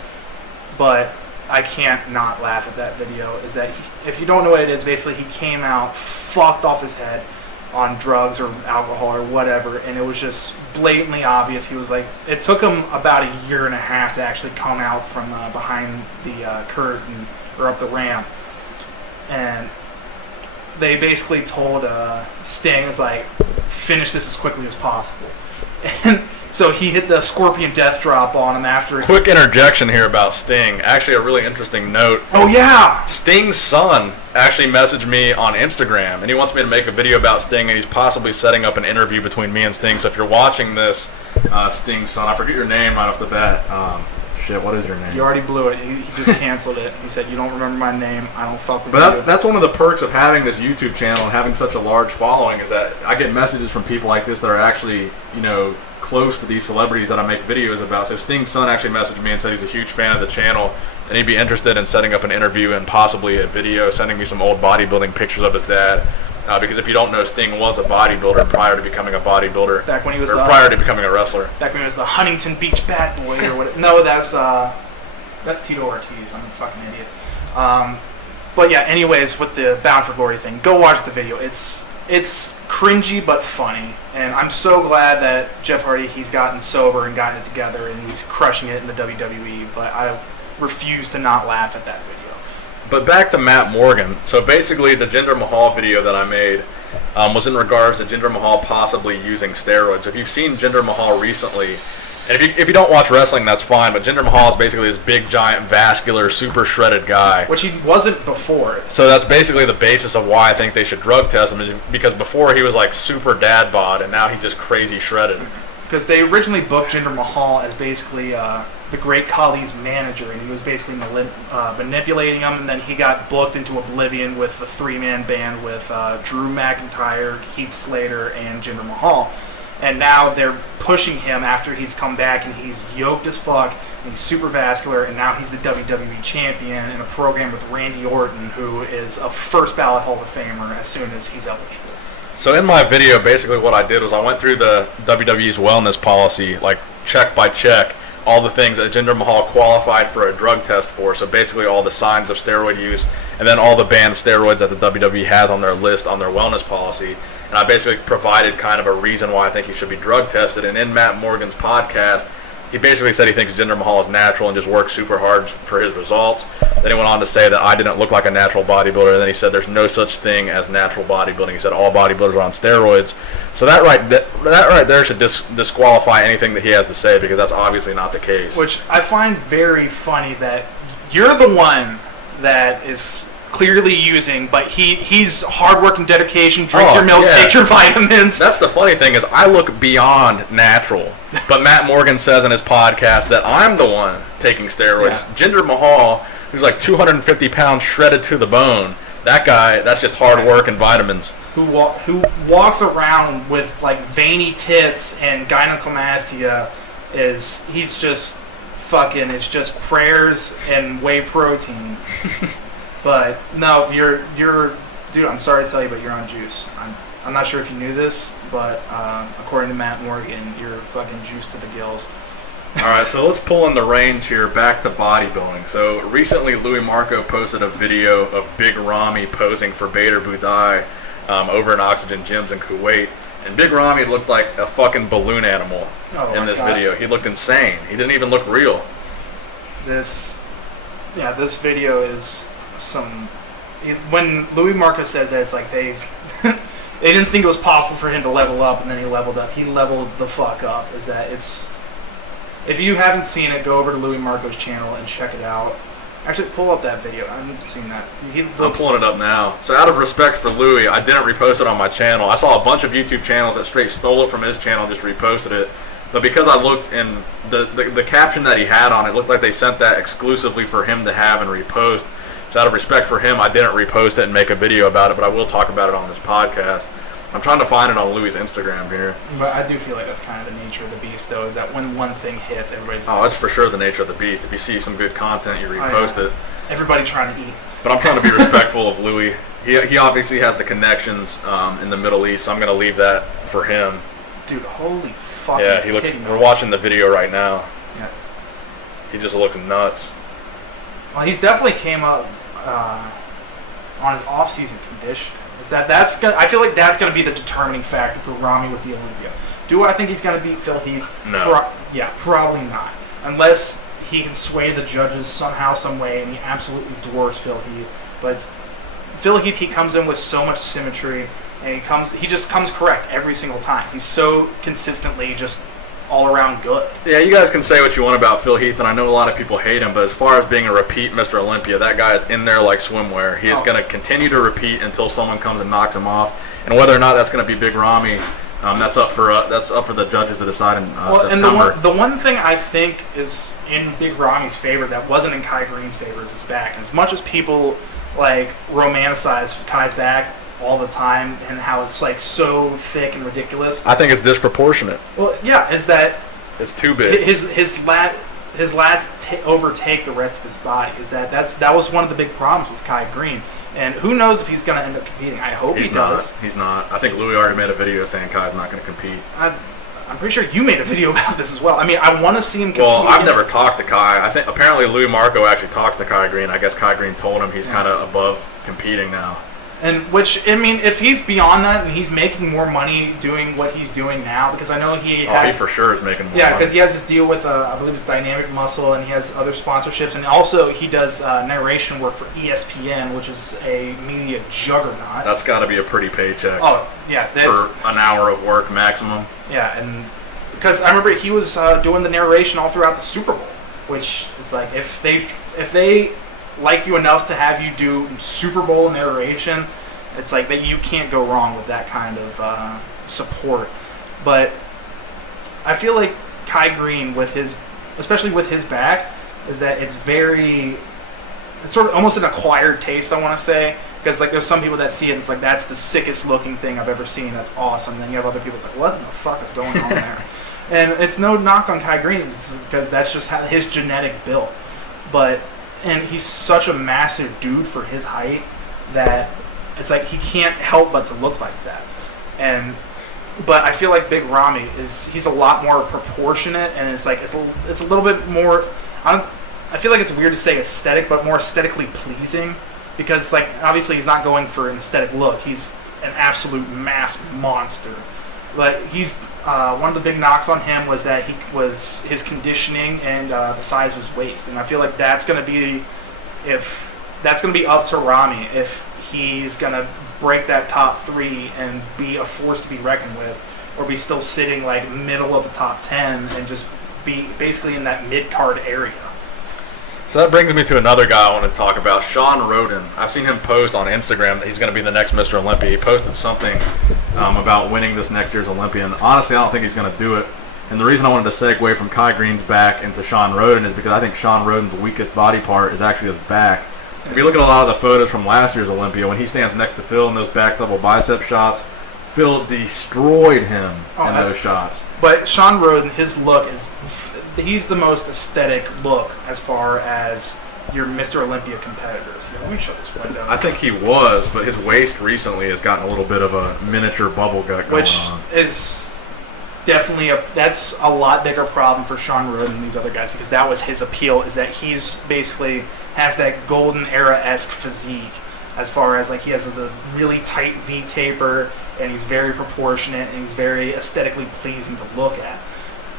but I can't not laugh at that video. Is that if you don't know what it is, basically he came out fucked off his head on drugs or alcohol or whatever, and it was just blatantly obvious. He was like, it took him about a year and a half to actually come out from behind the curtain or up the ramp, and they basically told Sting, was like, finish this as quickly as possible. And so he hit the Scorpion Death Drop on him after. Quick interjection here about Sting. Actually, a really interesting note. Oh, yeah! Sting's son actually messaged me on Instagram, and he wants me to make a video about Sting, and he's possibly setting up an interview between me and Sting. So if you're watching this, Sting's son, I forget your name right off the bat. Shit, what is your name? You already blew it. He just canceled it. He said, you don't remember my name, I don't fuck with you. But that's one of the perks of having this YouTube channel and having such a large following, is that I get messages from people like this that are actually, close to these celebrities that I make videos about. So Sting's son actually messaged me and said he's a huge fan of the channel, and he'd be interested in setting up an interview and possibly a video, sending me some old bodybuilding pictures of his dad. Because if you don't know, Sting was a bodybuilder prior to becoming a bodybuilder. Back when he was prior to becoming a wrestler. Back when he was the Huntington Beach Bad Boy or what? No, that's Tito Ortiz. I'm a fucking idiot. But yeah, anyways, with the Bound for Glory thing, go watch the video. It's cringy but funny, and I'm so glad that Jeff Hardy, he's gotten sober and gotten it together, and he's crushing it in the WWE. But I refuse to not laugh at that video. But back to Matt Morgan. So basically, the Jinder Mahal video that I made was in regards to Jinder Mahal possibly using steroids. If you've seen Jinder Mahal recently, and if you don't watch wrestling, that's fine, but Jinder Mahal is basically this big, giant, vascular, super shredded guy. Which he wasn't before. So that's basically the basis of why I think they should drug test him, is because before he was like super dad bod, and now he's just crazy shredded. Because they originally booked Jinder Mahal as basically the Great Khali's manager, and he was basically manipulating him, and then he got booked into oblivion with the three-man band with Drew McIntyre, Heath Slater, and Jinder Mahal. And now they're pushing him after he's come back, and he's yoked as fuck, and he's super vascular, and now he's the WWE champion in a program with Randy Orton, who is a first ballot Hall of Famer as soon as he's eligible. So in my video, basically what I did was I went through the WWE's wellness policy, like check by check, all the things that Jinder Mahal qualified for a drug test for. So basically all the signs of steroid use, and then all the banned steroids that the WWE has on their list on their wellness policy. And I basically provided kind of a reason why I think he should be drug tested. And in Matt Morgan's podcast, he basically said he thinks Jinder Mahal is natural and just works super hard for his results. Then he went on to say that I didn't look like a natural bodybuilder. And then he said there's no such thing as natural bodybuilding. He said all bodybuilders are on steroids. So that right there should disqualify anything that he has to say, because that's obviously not the case. Which I find very funny that you're the one that is clearly using, but he's hard work and dedication. Drink your milk, take your vitamins. That's the funny thing, is I look beyond natural. But Matt Morgan says in his podcast that I'm the one taking steroids. Yeah. Jinder Mahal, who's like 250 pounds shredded to the bone, that guy, that's just hard work and vitamins. Who walks around with like veiny tits and gynecomastia, he's just fucking, it's just prayers and whey protein. But no, you're dude, I'm sorry to tell you, but you're on juice. I'm not sure if you knew this, but according to Matt Morgan, you're fucking juiced to the gills. All right, so let's pull in the reins here back to bodybuilding. So recently, Louis Marco posted a video of Big Ramy posing for Bader Budai over in Oxygen Gyms in Kuwait. And Big Ramy looked like a fucking balloon animal in this video. He looked insane. He didn't even look real. This video is when Louis Marco says that, it's like they didn't think it was possible for him to level up, and then he leveled up. He leveled the fuck up. If you haven't seen it, go over to Louis Marco's channel and check it out. Actually, pull up that video. I haven't seen that. I'm pulling it up now. So out of respect for Louis, I didn't repost it on my channel. I saw a bunch of YouTube channels that straight stole it from his channel and just reposted it. But because I looked in the caption that he had on it, looked like they sent that exclusively for him to have and repost. So out of respect for him, I didn't repost it and make a video about it, but I will talk about it on this podcast. I'm trying to find it on Louis' Instagram here. But I do feel like that's kind of the nature of the beast, though, is that when one thing hits, everybody's... Oh, that's for sure the nature of the beast. If you see some good content, you repost it. Everybody trying to eat. But I'm trying to be respectful of Louis. He obviously has the connections in the Middle East, so I'm going to leave that for him. Dude, holy fucking... Yeah, he looks... We're watching the video right now. Yeah. He just looks nuts. Well, he's definitely came up on his off-season condition. I feel like that's going to be the determining factor for Ramy with the Olympia. Do I think he's going to beat Phil Heath? No. Probably not. Unless he can sway the judges somehow, some way, and he absolutely dwarfs Phil Heath. But Phil Heath, he comes in with so much symmetry, and he just comes correct every single time. He's so consistently just all around good. Yeah, you guys can say what you want about Phil Heath, and I know a lot of people hate him, but as far as being a repeat Mr. Olympia, that guy is in there like swimwear. He is going to continue to repeat until someone comes and knocks him off. And whether or not that's going to be Big Ramy, that's up for the judges to decide in September. And the one thing I think is in Big Ramy's favor that wasn't in Kai Green's favor is his back. And as much as people like romanticize Kai's back all the time and how it's like so thick and ridiculous, I think it's disproportionate. Well, yeah, is that it's too big. His lats overtake the rest of his body. That was one of the big problems with Kai Green. And who knows if he's going to end up competing. I hope he does. He's not. I think Louis already made a video saying Kai's not going to compete. I'm pretty sure you made a video about this as well. I mean, I want to see him compete. Well, I've never talked to Kai. I think apparently Louis Marco actually talks to Kai Green. I guess Kai Green told him he's kind of above competing now. And which, I mean, if he's beyond that and he's making more money doing what he's doing now, because I know he for sure is making more money. Yeah, because he has this deal with, I believe it's Dynamic Muscle, and he has other sponsorships, and also he does narration work for ESPN, which is a media juggernaut. That's got to be a pretty paycheck. Oh, yeah. For an hour of work maximum. Yeah, and because I remember he was doing the narration all throughout the Super Bowl, which it's like, if they like you enough to have you do Super Bowl narration, it's like that you can't go wrong with that kind of support. But I feel like Kai Green, especially with his back, is that it's sort of almost an acquired taste, I want to say, because like there's some people that see it and it's like, that's the sickest looking thing I've ever seen, that's awesome. And then you have other people that's like, what in the fuck is going on there? And it's no knock on Kai Green, because that's just how his genetic build. And he's such a massive dude for his height that it's like he can't help but to look like that. But I feel like Big Ramy he's a lot more proportionate, and it's like it's a little bit more. I feel like it's weird to say aesthetic, but more aesthetically pleasing, because it's like obviously he's not going for an aesthetic look. He's an absolute mass monster. But he's one of the big knocks on him was that his conditioning and the size of his waist, and I feel like that's going to be up to Ramy if he's going to break that top 3 and be a force to be reckoned with, or be still sitting like middle of the top 10 and just be basically in that mid-card area. So that brings me to another guy I want to talk about, Shawn Rhoden. I've seen him post on Instagram that he's going to be the next Mr. Olympia. He posted something about winning this next year's Olympia, and honestly, I don't think he's going to do it. And the reason I wanted to segue from Kai Green's back into Shawn Rhoden is because I think Shawn Rhoden's weakest body part is actually his back. If you look at a lot of the photos from last year's Olympia, when he stands next to Phil in those back double bicep shots, Phil destroyed him in those shots. But Shawn Rhoden, his look he's the most aesthetic look as far as your Mr. Olympia competitors. Let me shut this window. I think he was, but his waist recently has gotten a little bit of a miniature bubble gut going on. Which is definitely that's a lot bigger problem for Shawn Rhoden than these other guys, because that was his appeal, is that he's basically has that golden era-esque physique, as far as like he has the really tight V taper, and he's very proportionate, and he's very aesthetically pleasing to look at.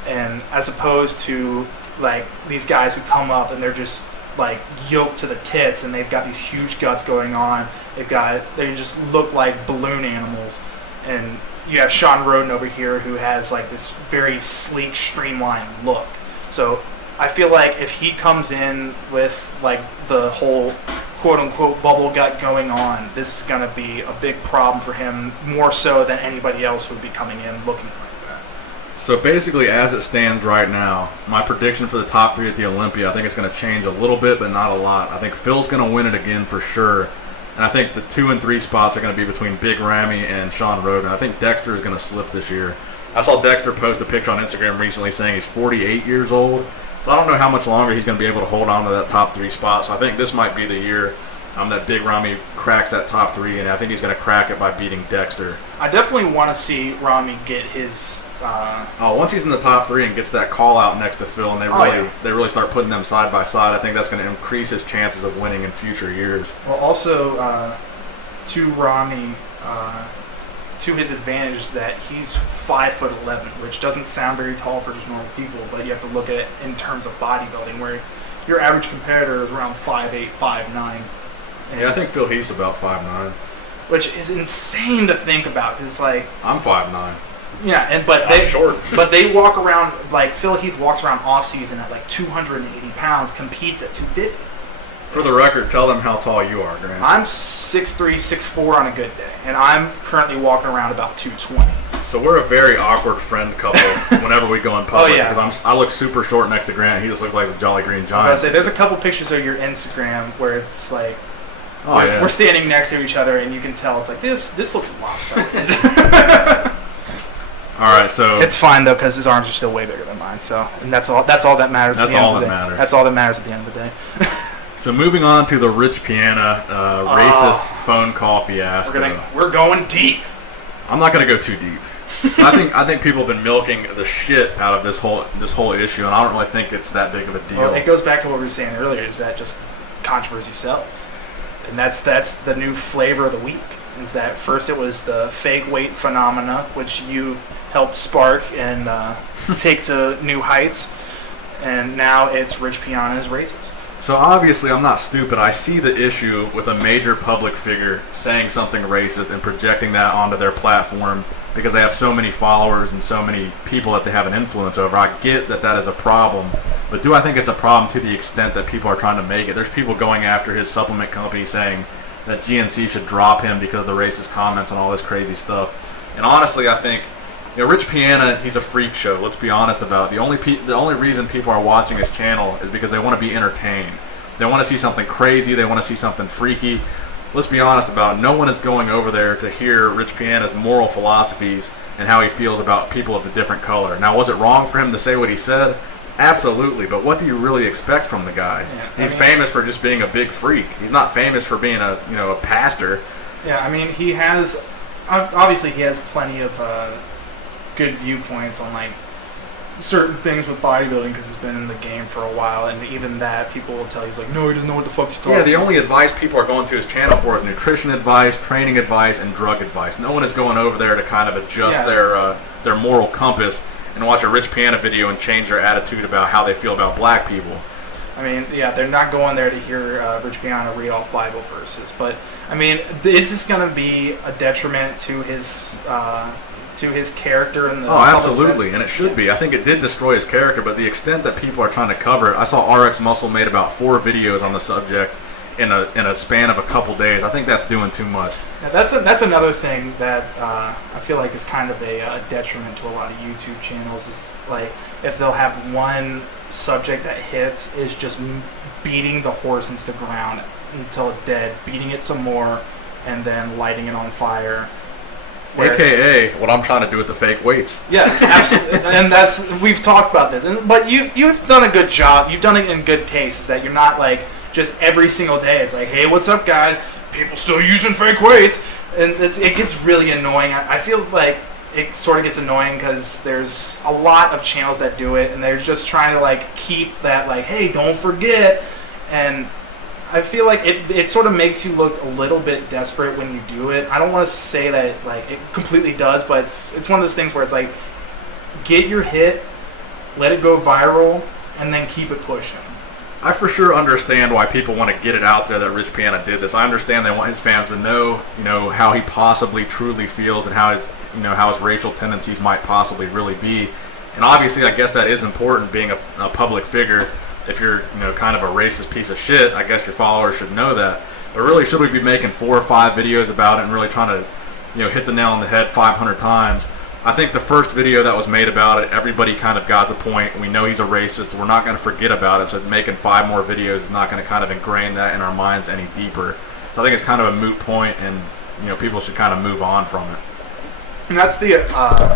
And as opposed to like these guys who come up and they're just like yoked to the tits, and they've got these huge guts going on. They just look like balloon animals. And you have Shawn Rhoden over here, who has like this very sleek, streamlined look. So I feel like if he comes in with like the whole quote-unquote bubble gut going on, this is going to be a big problem for him, more so than anybody else who would be coming in looking like that. So basically, as it stands right now, my prediction for the top 3 at the Olympia, I think it's going to change a little bit, but not a lot. I think Phil's going to win it again for sure. And I think the 2 and 3 spots are going to be between Big Ramy and Shawn Rhoden. I think Dexter is going to slip this year. I saw Dexter post a picture on Instagram recently saying he's 48 years old. So I don't know how much longer he's going to be able to hold on to that top 3 spot. So I think this might be the year that Big Ramy cracks that top 3, and I think he's going to crack it by beating Dexter. I definitely want to see Ramy get his... once he's in the top 3 and gets that call out next to Phil, and they really start putting them side by side, I think that's going to increase his chances of winning in future years. Well, also to Ramy, to his advantage is that he's 5'11", which doesn't sound very tall for just normal people, but you have to look at it in terms of bodybuilding, where your average competitor is around 5'8", 5'9". Yeah, I think Phil Heath's about 5'9". Which is insane to think about, because like... I'm 5'9". Yeah, I'm short. But they walk around, like Phil Heath walks around off season at like 280 pounds, competes at 250. For the record, tell them how tall you are, Grant. I'm 6'3", 6'4" on a good day, and I'm currently walking around about 220. So we're a very awkward friend couple whenever we go in public. Oh, yeah. Because I look super short next to Grant. He just looks like the Jolly Green I was Giant. gonna say, there's a couple pictures of your Instagram where it's like, yeah. we're standing next to each other, and you can tell it's like, this looks lopsided. All right, so it's fine though, because his arms are still way bigger than mine. So, and that's all that matters. That's all that matters. That's all that matters at the end of the day. So moving on to the Rich Piana racist phone call fiasco. We're going deep. I'm not gonna go too deep. I think people have been milking the shit out of this whole issue, and I don't really think it's that big of a deal. Well, it goes back to what we were saying earlier: is that just controversy sells, and that's the new flavor of the week. Is that first it was the fake weight phenomena, which you helped spark and take to new heights, and now it's Rich Piana's racist. So obviously I'm not stupid. I see the issue with a major public figure saying something racist and projecting that onto their platform because they have so many followers and so many people that they have an influence over. I get that is a problem, but do I think it's a problem to the extent that people are trying to make it? There's people going after his supplement company saying that GNC should drop him because of the racist comments and all this crazy stuff. And honestly, I think, Rich Piana, he's a freak show. Let's be honest about it. The only reason people are watching his channel is because they want to be entertained. They want to see something crazy. They want to see something freaky. Let's be honest about it. No one is going over there to hear Rich Piana's moral philosophies and how he feels about people of a different color. Now, was it wrong for him to say what he said? Absolutely, but what do you really expect from the guy? Yeah, he's famous for just being a big freak. He's not famous for being a pastor. Yeah, I mean, he has plenty of good viewpoints on like certain things with bodybuilding because he's been in the game for a while, and even that people will tell you he's like, no, he doesn't know what the fuck he's talking about. Yeah, the only advice people are going to his channel for is nutrition advice, training advice, and drug advice. No one is going over there to kind of adjust their moral compass and watch a Rich Piana video and change their attitude about how they feel about black people. I mean, yeah, they're not going there to hear Rich Piana read off Bible verses. But, I mean, is this going to be a detriment to his character in the absolutely, and it should be. I think it did destroy his character, but the extent that people are trying to cover it, I saw RX Muscle made about 4 videos on the subject in a span of a couple days. I think that's doing too much. Yeah, that's another thing that I feel like is kind of a detriment to a lot of YouTube channels. Is like if they'll have one subject that hits is just beating the horse into the ground until it's dead, beating it some more, and then lighting it on fire. AKA what I'm trying to do with the fake weights. Yes, absolutely. And we've talked about this. But you've done a good job. You've done it in good taste. Is that you're not like just every single day. It's like, hey, what's up, guys? People still using fake weights, and it gets really annoying. I feel like it sort of gets annoying because there's a lot of channels that do it, and they're just trying to like keep that like, hey, don't forget. And I feel like it sort of makes you look a little bit desperate when you do it. I don't want to say that like it completely does, but it's one of those things where it's like, get your hit, let it go viral, and then keep it pushing. I for sure understand why people want to get it out there that Rich Piana did this. I understand they want his fans to know, how he possibly truly feels and how his racial tendencies might possibly really be. And obviously, I guess that is important, being a public figure. If you're, kind of a racist piece of shit, I guess your followers should know that. But really, should we be making 4 or 5 videos about it and really trying to, hit the nail on the head 500 times? I think the first video that was made about it, everybody kind of got the point. We know he's a racist. We're not going to forget about it. So making 5 more videos is not going to kind of ingrain that in our minds any deeper. So I think it's kind of a moot point, and people should kind of move on from it. And that's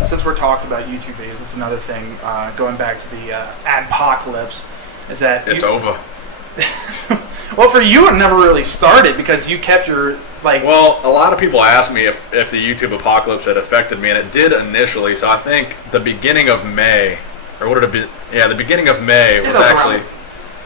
since we're talking about YouTube videos, that's another thing. Going back to the adpocalypse, is that it's over. Well, for you, it never really started because you kept your Well, a lot of people ask me if the YouTube apocalypse had affected me, and it did initially. So I think the beginning of May, or what did it be? Yeah, the beginning of May was actually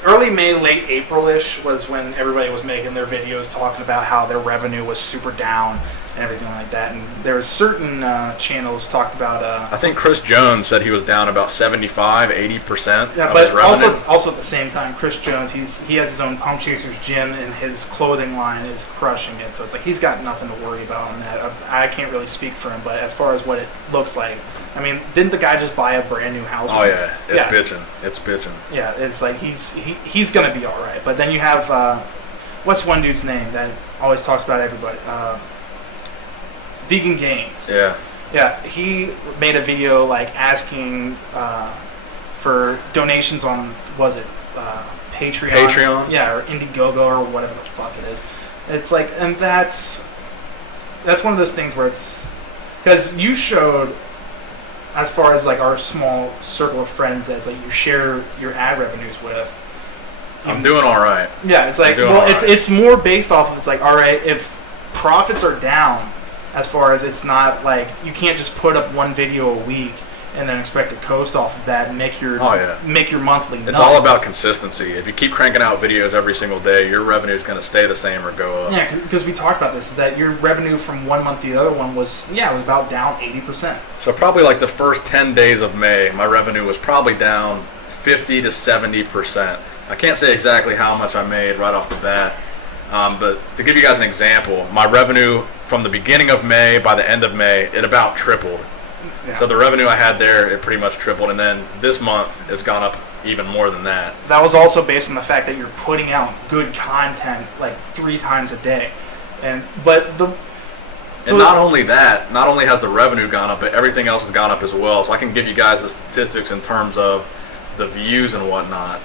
early May, late April-ish was when everybody was making their videos talking about how their revenue was super down and everything like that. And there were certain channels talked about. I think Chris Jones said he was down about 75-80% yeah, of but his revenue. Also at the same time, Chris Jones, he has his own Pump Chasers gym, and his clothing line is crushing it. So it's like he's got nothing to worry about on that. I can't really speak for him, but as far as what it looks like, I mean, didn't the guy just buy a brand new house? Oh yeah, it's bitching. Yeah, it's like he's gonna be all right. But then you have what's one dude's name that always talks about everybody? Vegan Gains. Yeah. Yeah, he made a video like asking for donations on, was it Patreon? Patreon? Yeah, or Indiegogo or whatever the fuck it is. It's like, and that's one of those things where it's, because you showed, as far as like our small circle of friends that like you share your ad revenues with. I'm doing all right. Yeah, it's like, well, it's more based off of, it's like, all right, if profits are down, as far as it's not like, you can't just put up one video a week and then expect to coast off of that and make your monthly. It's all about consistency. If you keep cranking out videos every single day, your revenue is going to stay the same or go up. Yeah, because we talked about this, is that your revenue from one month to the other one was about down 80%. So probably like the first 10 days of May, my revenue was probably down 50 to 70%. I can't say exactly how much I made right off the bat. But to give you guys an example, my revenue from the beginning of May, by the end of May, it about tripled. Yeah. So the revenue I had there, it pretty much tripled. And then this month, it's gone up even more than that. That was also based on the fact that you're putting out good content like 3 times a day. And not only that, not only has the revenue gone up, but everything else has gone up as well. So I can give you guys the statistics in terms of the views and whatnot.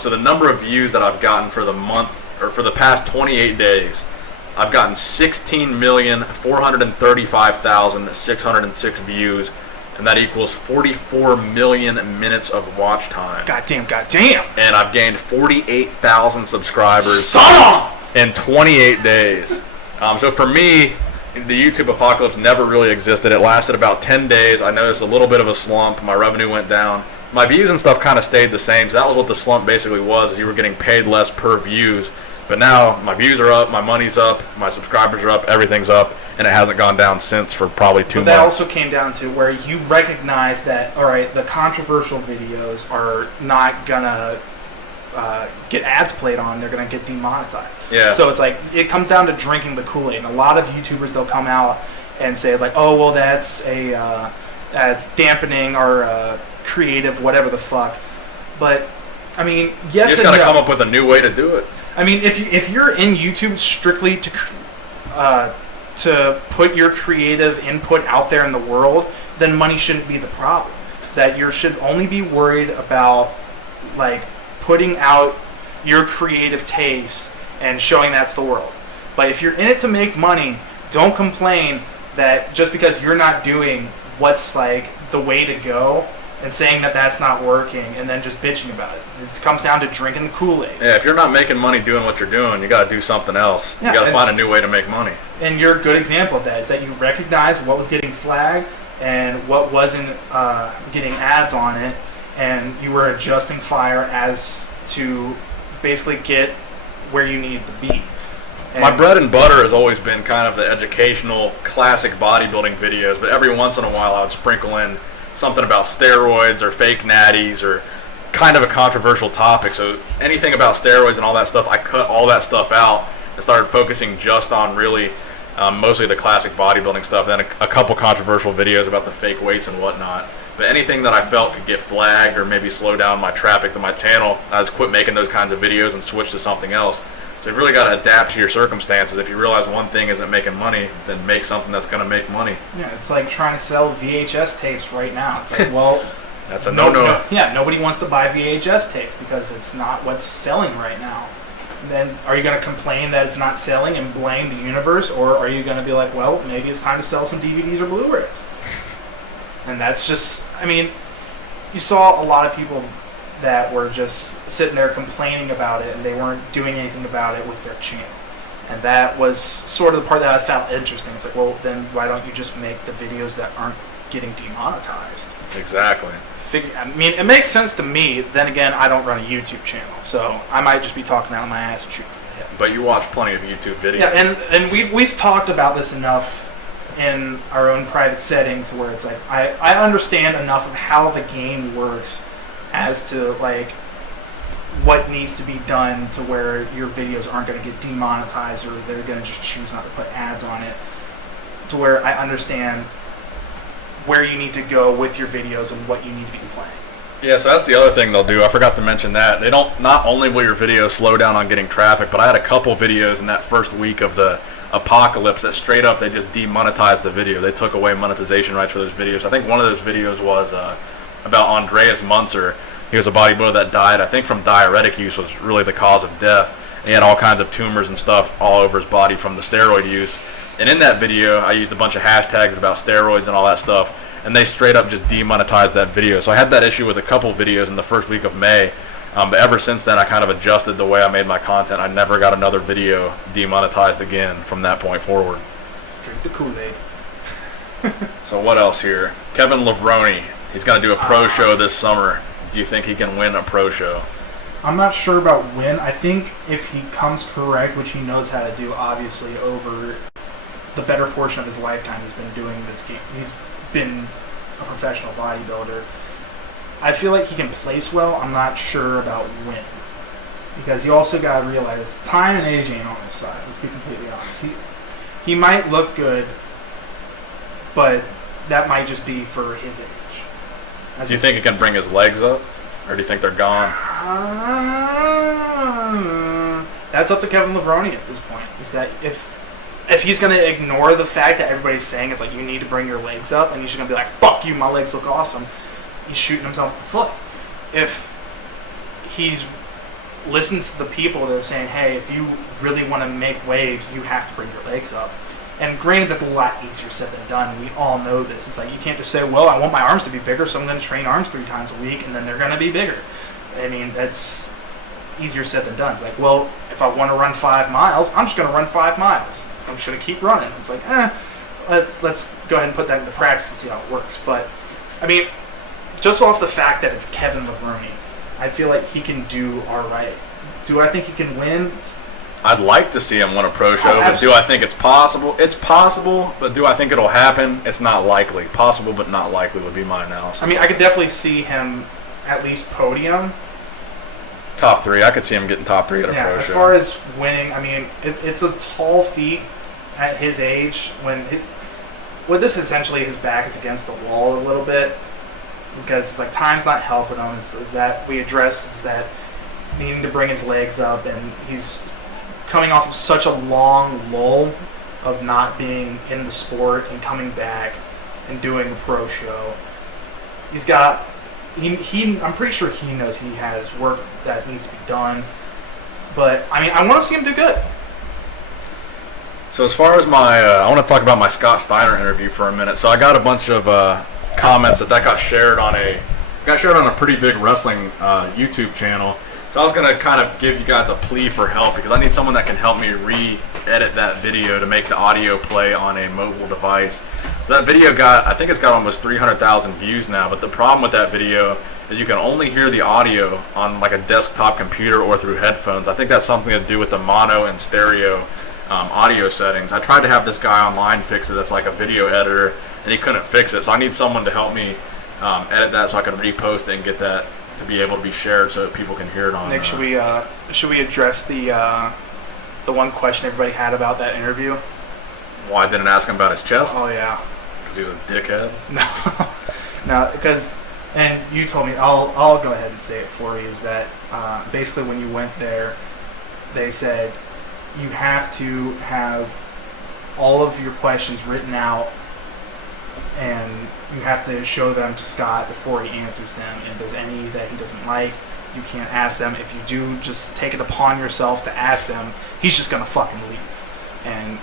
So the number of views that I've gotten for the month, or for the past 28 days, I've gotten 16,435,606 views, and that equals 44 million minutes of watch time. Goddamn. And I've gained 48,000 subscribers in 28 days. So for me, the YouTube apocalypse never really existed. It lasted about 10 days. I noticed a little bit of a slump. My revenue went down. My views and stuff kind of stayed the same. So that was what the slump basically was, is you were getting paid less per views. But now my views are up, my money's up, my subscribers are up, everything's up, and it hasn't gone down since for probably 2 months. But that also came down to where you recognize that, all right, the controversial videos are not going to get ads played on, they're going to get demonetized. Yeah. So it's like, it comes down to drinking the Kool-Aid. And a lot of YouTubers, they'll come out and say like, oh, well, that's dampening our creative whatever the fuck. But, I mean, yes, you just got to come up with a new way to do it. I mean, if you're in YouTube strictly to put your creative input out there in the world, then money shouldn't be the problem. It's that you should only be worried about like putting out your creative taste and showing that to the world. But if you're in it to make money, don't complain that just because you're not doing what's like the way to go, and saying that that's not working, and then just bitching about it. It comes down to drinking the Kool-Aid. Yeah, if you're not making money doing what you're doing, you got to do something else. Yeah, you got to find a new way to make money. And you're a good example of that, is that you recognize what was getting flagged and what wasn't getting ads on it, and you were adjusting fire as to basically get where you need to be. And my bread and butter has always been kind of the educational, classic bodybuilding videos, but every once in a while I would sprinkle in something about steroids or fake natties or kind of a controversial topic. So anything about steroids and all that stuff, I cut all that stuff out and started focusing just on really mostly the classic bodybuilding stuff, and then a couple controversial videos about the fake weights and whatnot. But anything that I felt could get flagged or maybe slow down my traffic to my channel, I just quit making those kinds of videos and switched to something else. So you've really got to adapt to your circumstances. If you realize one thing isn't making money, then make something that's going to make money. Yeah, it's like trying to sell VHS tapes right now. It's like, well, that's a no-no. Yeah, nobody wants to buy VHS tapes because it's not what's selling right now. And then are you going to complain that it's not selling and blame the universe, or are you going to be like, well, maybe it's time to sell some DVDs or Blu-rays? And that's just, I mean, you saw a lot of people that were just sitting there complaining about it, and they weren't doing anything about it with their channel. And that was sort of the part that I found interesting. It's like, well, then why don't you just make the videos that aren't getting demonetized? Exactly. I mean, it makes sense to me. Then again, I don't run a YouTube channel, so I might just be talking out of my ass and shooting from the hip. But you watch plenty of YouTube videos. Yeah, and we've talked about this enough in our own private setting to where it's like I understand enough of how the game works as to like what needs to be done to where your videos aren't going to get demonetized, or they're going to just choose not to put ads on it, to where I understand where you need to go with your videos and what you need to be playing. Yeah, so that's the other thing they'll do. I forgot to mention that. They don't, not only will your videos slow down on getting traffic, but I had a couple videos in that first week of the apocalypse that straight up they just demonetized the video. They took away monetization rights for those videos. I think one of those videos was about Andreas Munzer. He was a bodybuilder that died, I think from diuretic use was really the cause of death. He had all kinds of tumors and stuff all over his body from the steroid use. And in that video, I used a bunch of hashtags about steroids and all that stuff, and they straight up just demonetized that video. So I had that issue with a couple videos in the first week of May, but ever since then I kind of adjusted the way I made my content. I never got another video demonetized again from that point forward. Drink the Kool-Aid. So what else here? Kevin Levrone, he's going to do a pro show this summer. Do you think he can win a pro show? I'm not sure about when. I think if he comes correct, which he knows how to do, obviously, over the better portion of his lifetime he's been doing this game. He's been a professional bodybuilder. I feel like he can place well. I'm not sure about when. Because you also got to realize time and age ain't on his side. Let's be completely honest. He might look good, but that might just be for his age. Do you think he can bring his legs up? Or do you think they're gone? That's up to Kevin Levrone at this point. Is that if he's going to ignore the fact that everybody's saying it's like you need to bring your legs up, and he's just going to be like, fuck you, my legs look awesome, he's shooting himself in the foot. If he's listens to the people that are saying, hey, if you really want to make waves, you have to bring your legs up. And granted, that's a lot easier said than done. We all know this. It's like you can't just say, well, I want my arms to be bigger, so I'm going to train arms 3 times a week, and then they're going to be bigger. I mean, that's easier said than done. It's like, well, if I want to run 5 miles, I'm just going to run 5 miles. I'm just going to keep running. It's like, let's go ahead and put that into practice and see how it works. But, I mean, just off the fact that it's Kevin Levrone, I feel like he can do all right. Do I think he can win? I'd like to see him win a pro show, but do I think it's possible? It's possible, but do I think it'll happen? It's not likely. Possible, but not likely would be my analysis. I mean, I could definitely see him at least podium. Top 3. I could see him getting top 3 at a pro show. As far as winning, I mean, it's a tall feat at his age. This essentially, his back is against the wall a little bit, because it's like time's not helping him. It's that we address is that needing to bring his legs up, and he's coming off of such a long lull of not being in the sport and coming back and doing a pro show. He's got I'm pretty sure he knows he has work that needs to be done. But I mean, I want to see him do good. So as far as I want to talk about my Scott Steiner interview for a minute. So I got a bunch of comments that got shared on a got shared on a pretty big wrestling YouTube channel. So I was going to kind of give you guys a plea for help because I need someone that can help me re-edit that video to make the audio play on a mobile device. So that video I think it's got almost 300,000 views now, but the problem with that video is you can only hear the audio on like a desktop computer or through headphones. I think that's something to do with the mono and stereo audio settings. I tried to have this guy online fix it that's like a video editor, and he couldn't fix it. So I need someone to help me edit that so I can repost it and get that to be able to be shared so that people can hear it on. Nick, should we address the one question everybody had about that interview? Why I didn't ask him about his chest? Oh yeah, because he was a dickhead. No, because and you told me I'll go ahead and say it for you. Is that basically when you went there, they said you have to have all of your questions written out and you have to show them to Scott before he answers them. And if there's any that he doesn't like, you can't ask them. If you do, just take it upon yourself to ask them. He's just gonna fucking leave. And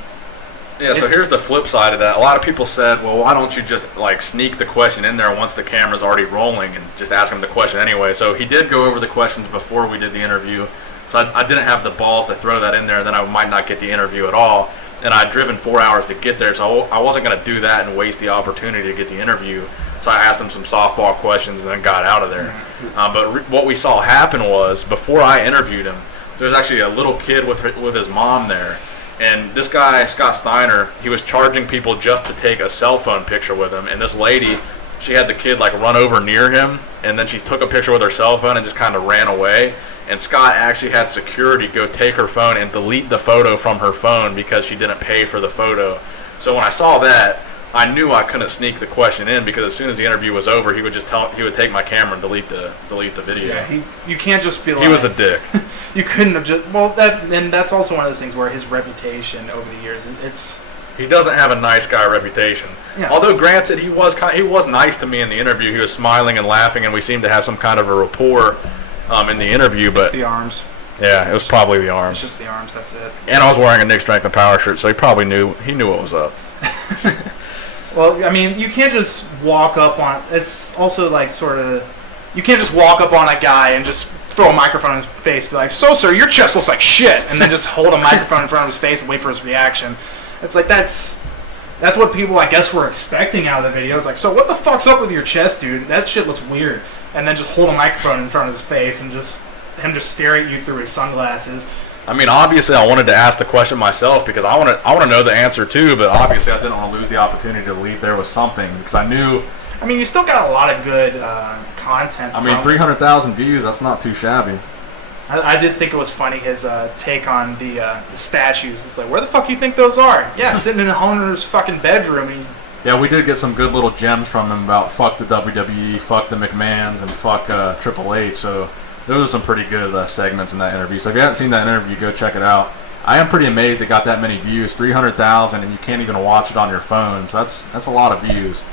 yeah, so here's the flip side of that. A lot of people said, well, why don't you just like sneak the question in there once the camera's already rolling and just ask him the question anyway. So he did go over the questions before we did the interview. So I didn't have the balls to throw that in there, and then I might not get the interview at all. And I'd driven 4 hours to get there, so I wasn't going to do that and waste the opportunity to get the interview. So I asked him some softball questions and then got out of there. But what we saw happen was, before I interviewed him, there was actually a little kid with his mom there. And this guy, Scott Steiner, he was charging people just to take a cell phone picture with him. And this lady, she had the kid like run over near him, and then she took a picture with her cell phone and just kind of ran away. And Scott actually had security go take her phone and delete the photo from her phone because she didn't pay for the photo. So when I saw that, I knew I couldn't sneak the question in because as soon as the interview was over, he would take my camera and delete the video. Yeah, you can't just be like, he was a dick. You couldn't have just that's also one of those things where his reputation over the years, he doesn't have a nice guy reputation. Yeah. Although granted, he was nice to me in the interview. He was smiling and laughing, and we seemed to have some kind of a rapport in the interview. But it's the arms. Yeah, it was probably the arms. It's just the arms. That's it. And I was wearing a Nick Strength and Power shirt, so he probably knew what was up. Well, I mean, you can't just walk up on. It's also like sort of. You can't just walk up on a guy and just throw a microphone in his face, and be like, "So, sir, your chest looks like shit," and then just hold a microphone in front of his face and wait for his reaction. It's like that's what people, I guess, were expecting out of the video. It's like, so what the fuck's up with your chest, dude? That shit looks weird. And then just hold a microphone in front of his face and just stare at you through his sunglasses. I mean, obviously, I wanted to ask the question myself because I want to know the answer too. But obviously, I didn't want to lose the opportunity to leave there with something because I knew. I mean, you still got a lot of good content. I mean, 300,000 views. That's not too shabby. I did think it was funny, his take on the statues. It's like, where the fuck do you think those are? Yeah, sitting in Hunter's fucking bedroom. Yeah, we did get some good little gems from him about fuck the WWE, fuck the McMahons, and fuck Triple H. So those are some pretty good segments in that interview. So if you haven't seen that interview, go check it out. I am pretty amazed it got that many views, 300,000, and you can't even watch it on your phone. So that's a lot of views.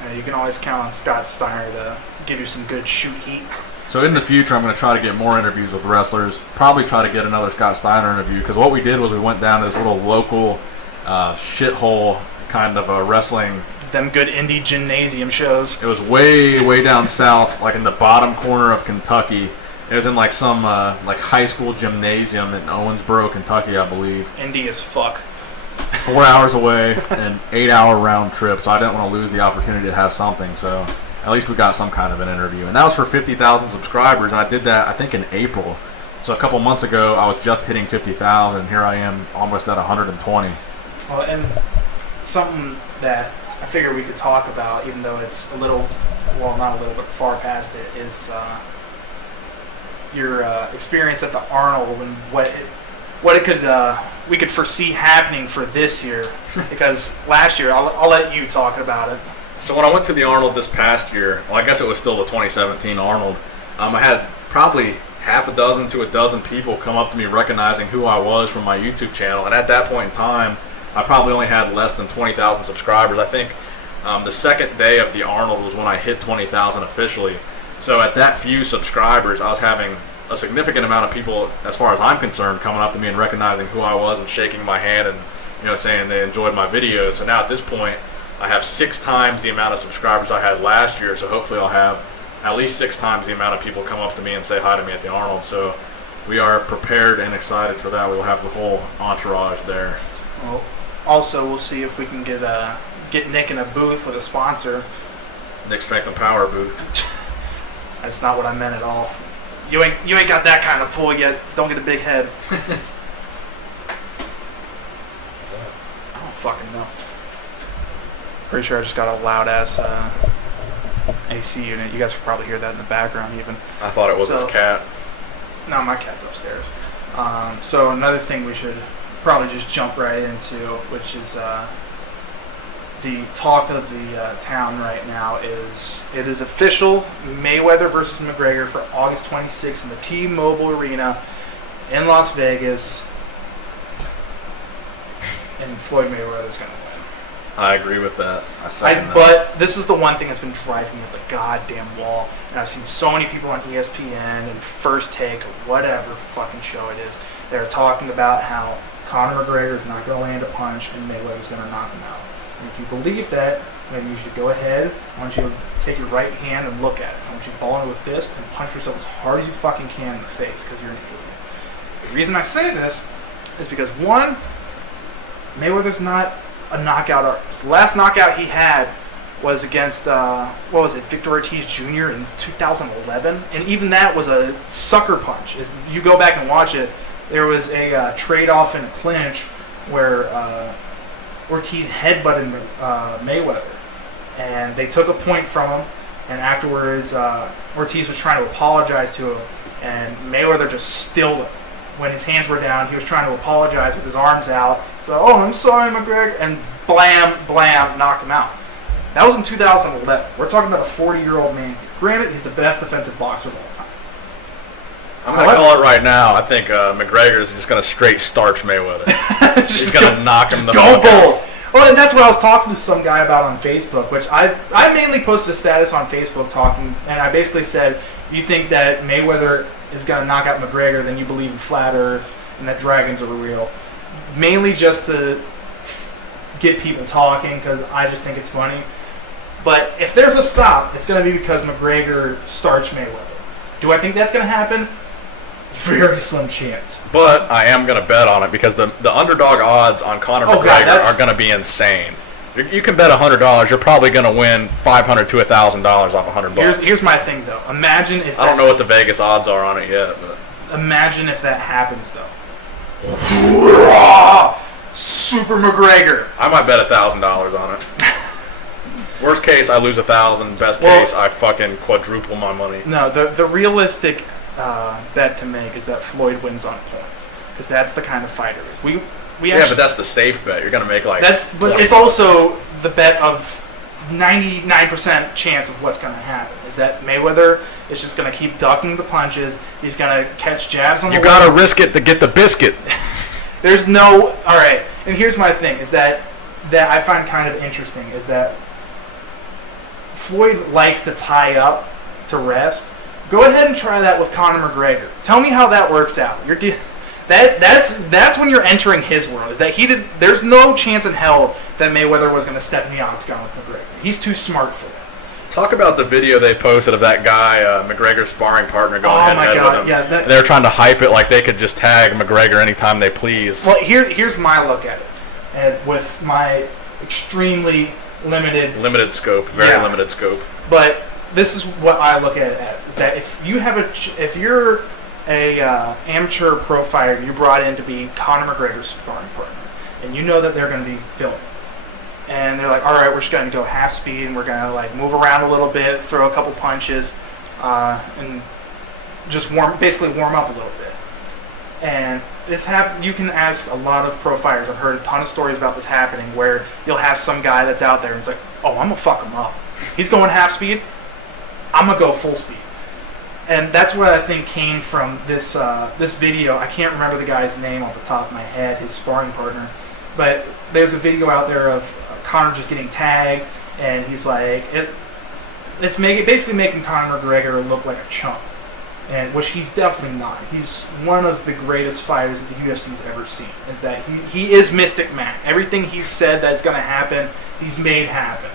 Yeah, you can always count on Scott Steiner to give you some good shoot heat. So in the future, I'm going to try to get more interviews with wrestlers. Probably try to get another Scott Steiner interview because what we did was we went down to this little local shithole kind of a wrestling. Them good indie gymnasium shows. It was way down south, like in the bottom corner of Kentucky. It was in like some like high school gymnasium in Owensboro, Kentucky, I believe. Indie as fuck. 4 hours away, an 8-hour round trip. So I didn't want to lose the opportunity to have something. So at least we got some kind of an interview. And that was for 50,000 subscribers. And I did that, I think, in April. So a couple months ago, I was just hitting 50,000. And here I am almost at 120. Well, and something that I figure we could talk about, even though it's a little, well, not a little, but far past it, is your experience at the Arnold and what it could we could foresee happening for this year. Because last year, I'll let you talk about it. So when I went to the Arnold this past year, well, I guess it was still the 2017 Arnold, I had probably half a dozen to a dozen people come up to me recognizing who I was from my YouTube channel. And at that point in time, I probably only had less than 20,000 subscribers. I think the second day of the Arnold was when I hit 20,000 officially. So at that few subscribers, I was having a significant amount of people, as far as I'm concerned, coming up to me and recognizing who I was and shaking my hand and saying they enjoyed my videos. So now at this point, I have 6 times the amount of subscribers I had last year. So hopefully I'll have at least 6 times the amount of people come up to me and say hi to me at the Arnold. So we are prepared and excited for that. We will have the whole entourage there. Well, also, we'll see if we can get Nick in a booth with a sponsor. Nick Strength and Power booth. That's not what I meant at all. You ain't got that kind of pull yet. Don't get a big head. I don't fucking know. Pretty sure I just got a loud ass AC unit. You guys can probably hear that in the background even. I thought it was his cat. No, my cat's upstairs. So another thing we should probably just jump right into, which is the talk of the town right now, is it is official: Mayweather versus McGregor for August 26th in the T-Mobile Arena in Las Vegas, and Floyd Mayweather is going to win. I agree with that. But this is the one thing that's been driving me up the goddamn wall. And I've seen so many people on ESPN and First Take or whatever fucking show it is. They're talking about how Conor McGregor is not going to land a punch and Mayweather's going to knock him out. And if you believe that, then you should go ahead. I want you to take your right hand and look at it. I want you to ball into a fist and punch yourself as hard as you fucking can in the face, because you're an idiot. The reason I say this is because, one, Mayweather's not a knockout artist. The last knockout he had was against Victor Ortiz Jr. in 2011, and even that was a sucker punch. If you go back and watch it, there was a trade-off in a clinch where Ortiz headbutted Mayweather, and they took a point from him, and afterwards Ortiz was trying to apologize to him, and Mayweather just stilled him. When his hands were down, he was trying to apologize with his arms out. So, oh, I'm sorry, McGregor, and blam, blam, knocked him out. That was in 2011. We're talking about a 40-year-old man. Granted, he's the best defensive boxer of all time. I'm going to call it right now. I think McGregor is just going to straight starch Mayweather. He's going to knock him the fuck out. Well, and that's what I was talking to some guy about on Facebook, which I mainly posted a status on Facebook talking, and I basically said, if you think that Mayweather is going to knock out McGregor, then you believe in flat earth and that dragons are real. Mainly just to get people talking, because I just think it's funny. But if there's a stop, it's going to be because McGregor starched Mayweather. Do I think that's going to happen? Very slim chance. But I am going to bet on it, because the underdog odds on Conor McGregor are going to be insane. You can bet $100. You're probably going to win $500 to $1,000 off $100. Here's my thing, though. Imagine if I don't know what the Vegas odds are on it yet, but imagine if that happens, though. Super McGregor. I might bet $1,000 on it. Worst case, I lose $1,000. Best case, I fucking quadruple my money. No, the realistic bet to make is that Floyd wins on points, because that's the kind of fighter he is. But that's the safe bet. You're gonna make but it's also the bet of 99% chance of what's gonna happen. Is that Mayweather is just gonna keep ducking the punches. He's gonna catch jabs on the. You gotta risk it to get the biscuit. There's no. All right, and here's my thing: is that I find kind of interesting is that Floyd likes to tie up to rest. Go ahead and try that with Conor McGregor. Tell me how that works out. That's when you're entering his world. Is that there's no chance in hell that Mayweather was going to step in the octagon with McGregor. He's too smart for that. Talk about the video they posted of that guy, McGregor's sparring partner, going head-to-head with him. Yeah, they were trying to hype it like they could just tag McGregor anytime they please. Well, here's my look at it, and with my extremely limited scope, very limited scope. But this is what I look at it as: is that if you're a amateur pro fighter, you brought in to be Conor McGregor's sparring partner, and you know that they're going to be filming, and they're like, all right, we're just going to go half speed, and we're going to like move around a little bit, throw a couple punches, and just warm up a little bit. And you can ask a lot of pro fighters. I've heard a ton of stories about this happening, where you'll have some guy that's out there and it's like, oh, I'm gonna fuck him up. He's going half speed, I'm gonna go full speed. And that's what I think came from this video. I can't remember the guy's name off the top of my head, his sparring partner. But there's a video out there of Conor just getting tagged, and he's like, it's basically making Conor McGregor look like a chump, and which he's definitely not. He's one of the greatest fighters that the UFC's ever seen. Is that he is Mystic Mac. Everything he said that's going to happen, he's made happen.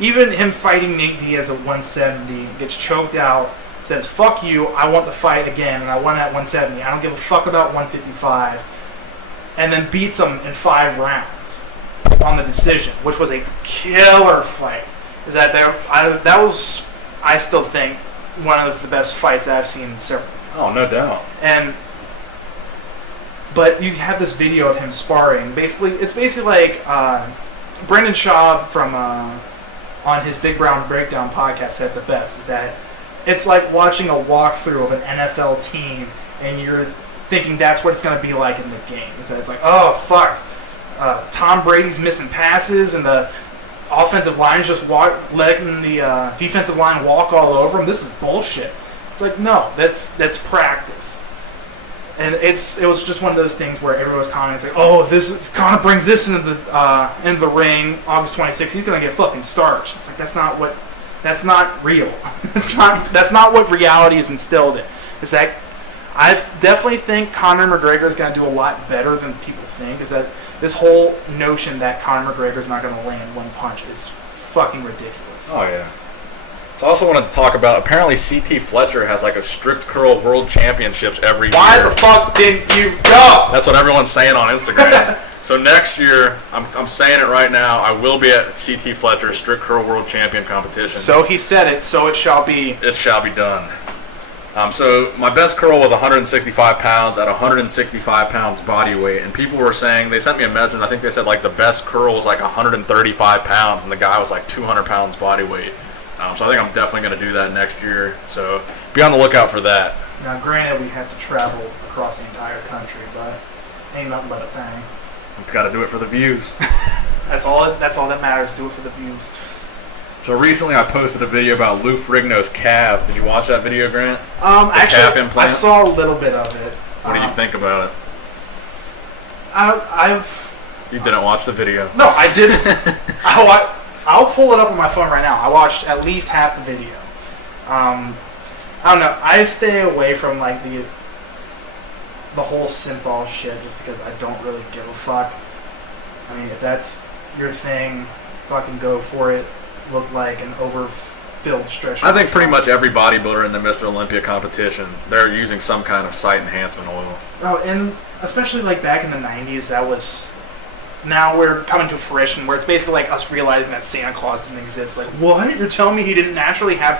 Even him fighting Nate Diaz at 170, gets choked out, says, fuck you, I want the fight again, and I won at 170. I don't give a fuck about 155. And then beats him in 5 rounds on the decision, which was a killer fight. That was, I still think, one of the best fights that I've seen in several. Oh, no doubt. But you have this video of him sparring. It's basically like Brendan Schaub from on his Big Brown Breakdown podcast said the best, is that it's like watching a walkthrough of an NFL team, and you're thinking that's what it's going to be like in the game. Is that it's like, oh fuck, Tom Brady's missing passes, and the offensive line is just letting the defensive line walk all over him. This is bullshit. It's like, no, that's practice. And it was just one of those things where everyone was commenting, like, oh, this Conor brings this into the ring August 26th, he's gonna get fucking starched. It's like, that's not real. that's not what reality is instilled in. Is that I definitely think Conor McGregor is gonna do a lot better than people think. Is that this whole notion that Conor McGregor is not gonna land one punch is fucking ridiculous. Oh yeah. So I also wanted to talk about, apparently CT Fletcher has like a strict curl world championships every year. Why the fuck didn't you go? That's what everyone's saying on Instagram. So next year, I'm saying it right now, I will be at CT Fletcher's strict curl world champion competition. So he said it, so it shall be. It shall be done. So my best curl was 165 pounds at 165 pounds body weight, and people were saying, they sent me a message, I think they said like the best curl was like 135 pounds, and the guy was like 200 pounds body weight. So I think I'm definitely going to do that next year. So be on the lookout for that. Now, granted, we have to travel across the entire country, but ain't nothing but a thing. We've got to do it for the views. That's all that matters. Do it for the views. So recently I posted a video about Lou Ferrigno's calves. Did you watch that video, Grant? Actually, calf implants? I saw a little bit of it. What do you think about it? You didn't watch the video. No, I didn't. I'll pull it up on my phone right now. I watched at least half the video. I don't know. I stay away from like the whole synthol shit just because I don't really give a fuck. I mean, if that's your thing, fucking go for it. Look like an overfilled stretch. I think pretty much every bodybuilder in the Mr. Olympia competition, they're using some kind of site enhancement oil. Oh, and especially like back in the 90s, that was... Now we're coming to fruition where it's basically like us realizing that Santa Claus didn't exist. Like, what? You're telling me he didn't naturally have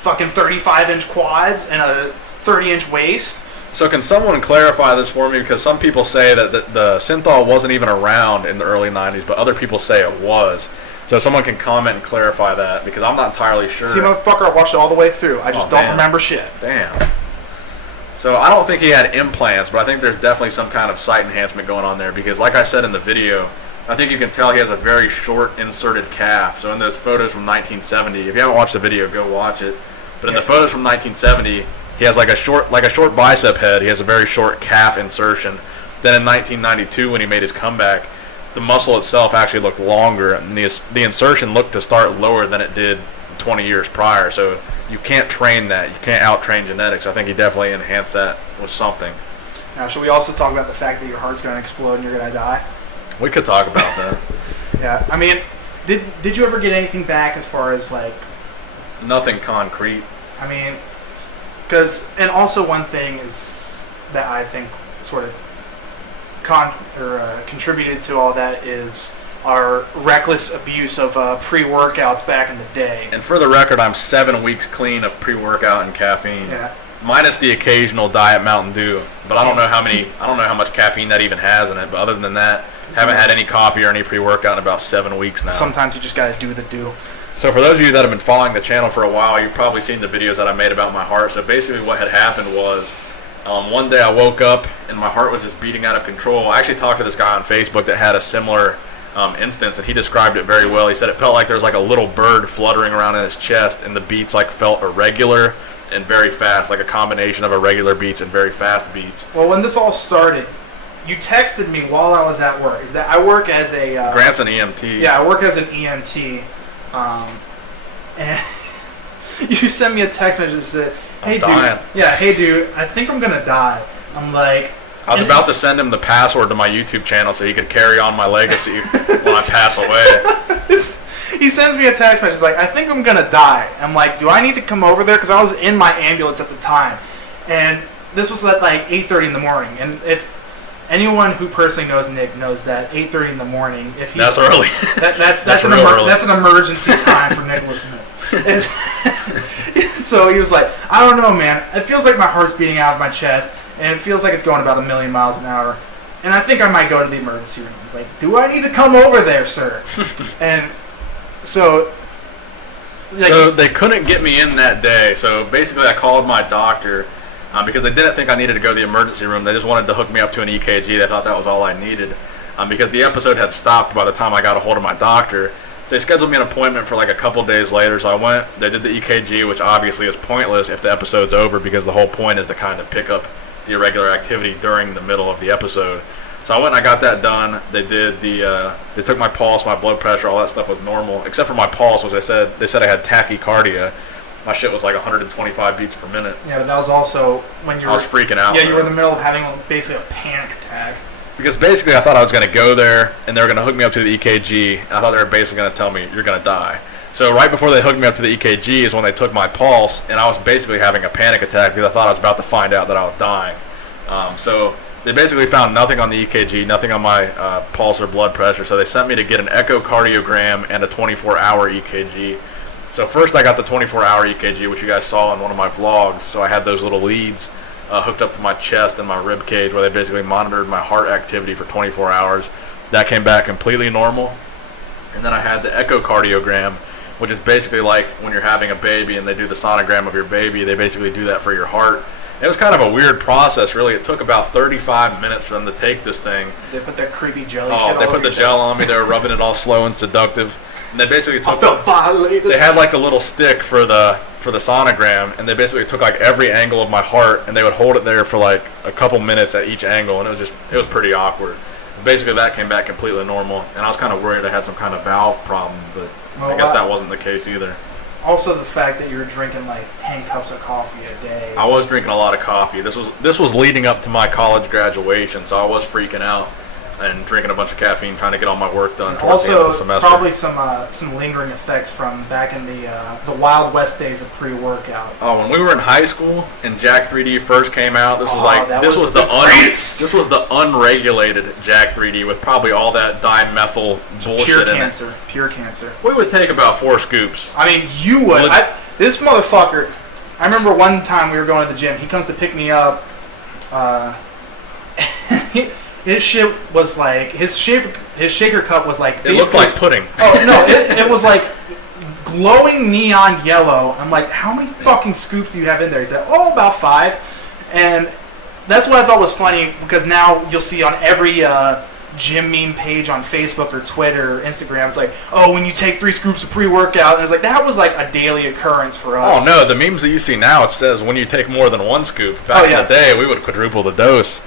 fucking 35-inch quads and a 30-inch waist? So can someone clarify this for me? Because some people say that the synthol wasn't even around in the early 90s, but other people say it was. So someone can comment and clarify that, because I'm not entirely sure. See, motherfucker, I watched it all the way through. I just don't remember shit. Damn. So I don't think he had implants, but I think there's definitely some kind of site enhancement going on there, because like I said in the video, I think you can tell he has a very short inserted calf. So in those photos from 1970, if you haven't watched the video, go watch it. But in the photos from 1970, he has like a short bicep head. He has a very short calf insertion. Then in 1992, when he made his comeback, the muscle itself actually looked longer, and the insertion looked to start lower than it did 20 years prior. So you can't train that. You can't out-train genetics. I think he definitely enhanced that with something. Now, should we also talk about the fact that your heart's going to explode and you're going to die? We could talk about that. Yeah, I mean, did you ever get anything back as far as, like... Nothing concrete. I mean, and also one thing is that I think sort of contributed to all that is our reckless abuse of pre-workouts back in the day. And for the record, I'm 7 weeks clean of pre-workout and caffeine. Yeah. Minus the occasional Diet Mountain Dew, but I don't know how much caffeine that even has in it. But other than that, haven't had any coffee or any pre-workout in about 7 weeks now. Sometimes you just gotta do the do. So for those of you that have been following the channel for a while, you've probably seen the videos that I made about my heart. So basically what had happened was, one day I woke up and my heart was just beating out of control. I actually talked to this guy on Facebook that had a similar instance, and he described it very well. He said it felt like there was like a little bird fluttering around in his chest, and the beats like felt irregular and very fast, like a combination of irregular beats and very fast beats. Well, when this all started, you texted me while I was at work. Is that I work as a Grant's an EMT. Yeah, I work as an EMT, and you sent me a text message that said, "Hey, dude, I think I'm gonna die." I'm like, I was about to send him the password to my YouTube channel so he could carry on my legacy when I pass away. He sends me a text message like, I think I'm going to die. I'm like, do I need to come over there? Because I was in my ambulance at the time. And this was at like 8:30 in the morning. And if anyone who personally knows Nick knows that 8:30 in the morning, if he's... That's early. That's an emergency time for Nicholas Smith. So he was like, I don't know, man. It feels like my heart's beating out of my chest. And it feels like it's going about 1,000,000 miles an hour. And I think I might go to the emergency room. He's like, do I need to come over there, sir? And so... Like, so they couldn't get me in that day. So basically I called my doctor because they didn't think I needed to go to the emergency room. They just wanted to hook me up to an EKG. They thought that was all I needed because the episode had stopped by the time I got a hold of my doctor. So they scheduled me an appointment for like a couple days later. So I went. They did the EKG, which obviously is pointless if the episode's over because the whole point is to kind of pick up the irregular activity during the middle of the episode. So I went and I got that done. They did they took my pulse, my blood pressure, all that stuff was normal, except for my pulse, which they said I had tachycardia. My shit was like 125 beats per minute. Yeah, but that was also when you were... I was freaking out. Yeah, you were in the middle of having basically a panic attack. Because basically I thought I was going to go there and they were going to hook me up to the EKG. And I thought they were basically going to tell me, you're going to die. So right before they hooked me up to the EKG is when they took my pulse, and I was basically having a panic attack because I thought I was about to find out that I was dying. So they basically found nothing on the EKG, nothing on my pulse or blood pressure. So they sent me to get an echocardiogram and a 24-hour EKG. So first I got the 24-hour EKG, which you guys saw in one of my vlogs. So I had those little leads hooked up to my chest and my rib cage where they basically monitored my heart activity for 24 hours. That came back completely normal. And then I had the echocardiogram, which is basically like when you're having a baby and they do the sonogram of your baby. They basically do that for your heart. It was kind of a weird process, really. It took about 35 minutes for them to take this thing. They put that creepy jelly shit Oh, they put the gel on me. They were rubbing it all slow and seductive. And they basically took... I felt violated. They had like a little stick for the sonogram, and they basically took like every angle of my heart, and they would hold it there for like a couple minutes at each angle, and it was pretty awkward. Basically, that came back completely normal, and I was kind of worried I had some kind of valve problem, but I guess that wasn't the case either. Also, the fact that you were drinking like 10 cups of coffee a day. I was drinking a lot of coffee. This was leading up to my college graduation, so I was freaking out and drinking a bunch of caffeine, trying to get all my work done towards the end of the semester. Probably some lingering effects from back in the Wild West days of pre-workout. Oh, when we were in high school and Jack 3D first came out, this was the unregulated Jack 3D with probably all that dimethyl bullshit in it. Pure cancer. We would take about 4 scoops. I mean, you would. This motherfucker. I remember one time we were going to the gym. He comes to pick me up. His shit was like his shaker cup was like. It looked like pudding. Oh no! It was like glowing neon yellow. I'm like, how many fucking scoops do you have in there? He said, oh, about 5. And that's what I thought was funny because now you'll see on every gym meme page on Facebook or Twitter or Instagram, it's like, oh, when you take 3 scoops of pre-workout, and it's like that was like a daily occurrence for us. Oh no, the memes that you see now, it says when you take more than 1 scoop. Back in the day, we would quadruple the dose.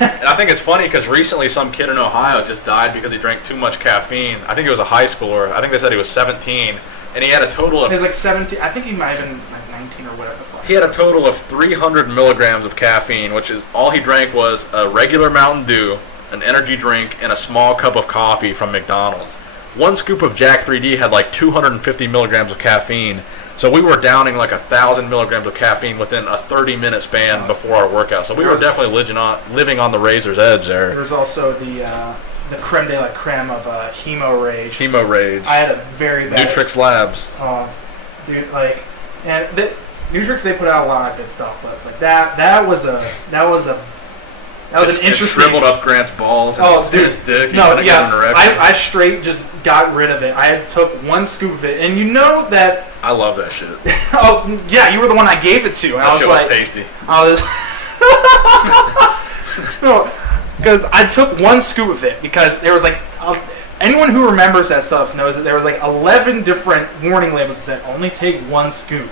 And I think it's funny because recently some kid in Ohio just died because he drank too much caffeine. I think he was a high schooler. I think they said he was 17, and he had a total of... He was like 17. I think he might have been like 19 or whatever the fuck. He had a total of 300 milligrams of caffeine, which is all he drank was a regular Mountain Dew, an energy drink, and a small cup of coffee from McDonald's. 1 scoop of Jack 3D had like 250 milligrams of caffeine. So we were downing like 1,000 milligrams of caffeine within a 30-minute span before our workout. So we were definitely living on the razor's edge there. There was also the creme de la creme of Hemo Rage. Hemo Rage. I had a very bad... Nutrix Labs. Dude, like... And Nutrix, they put out a lot of good stuff, but it's like that was an interesting... It shriveled up Grant's balls and his dick. No, yeah, I straight just got rid of it. I had took 1 scoop of it, and you know that... I love that shit. Oh, yeah, you were the one I gave it to. And that shit was tasty. No, because I took 1 scoop of it, because there was like... anyone who remembers that stuff knows that there was like 11 different warning labels that said, only take 1 scoop.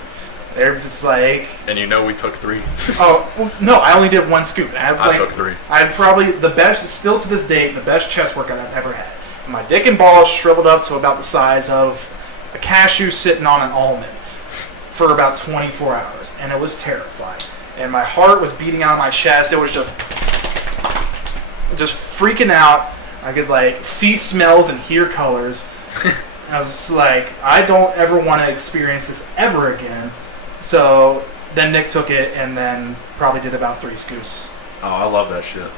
They're just like... And you know we took 3. Oh, well, no, I only did 1 scoop. I took 3. I had probably the best, still to this day, the best chest workout I've ever had. My dick and balls shriveled up to about the size of a cashew sitting on an almond for about 24 hours. And it was terrifying. And my heart was beating out of my chest. It was just freaking out. I could like see smells and hear colors. I was just like, I don't ever want to experience this ever again. So then Nick took it and then probably did about 3 scoops. Oh, I love that shit.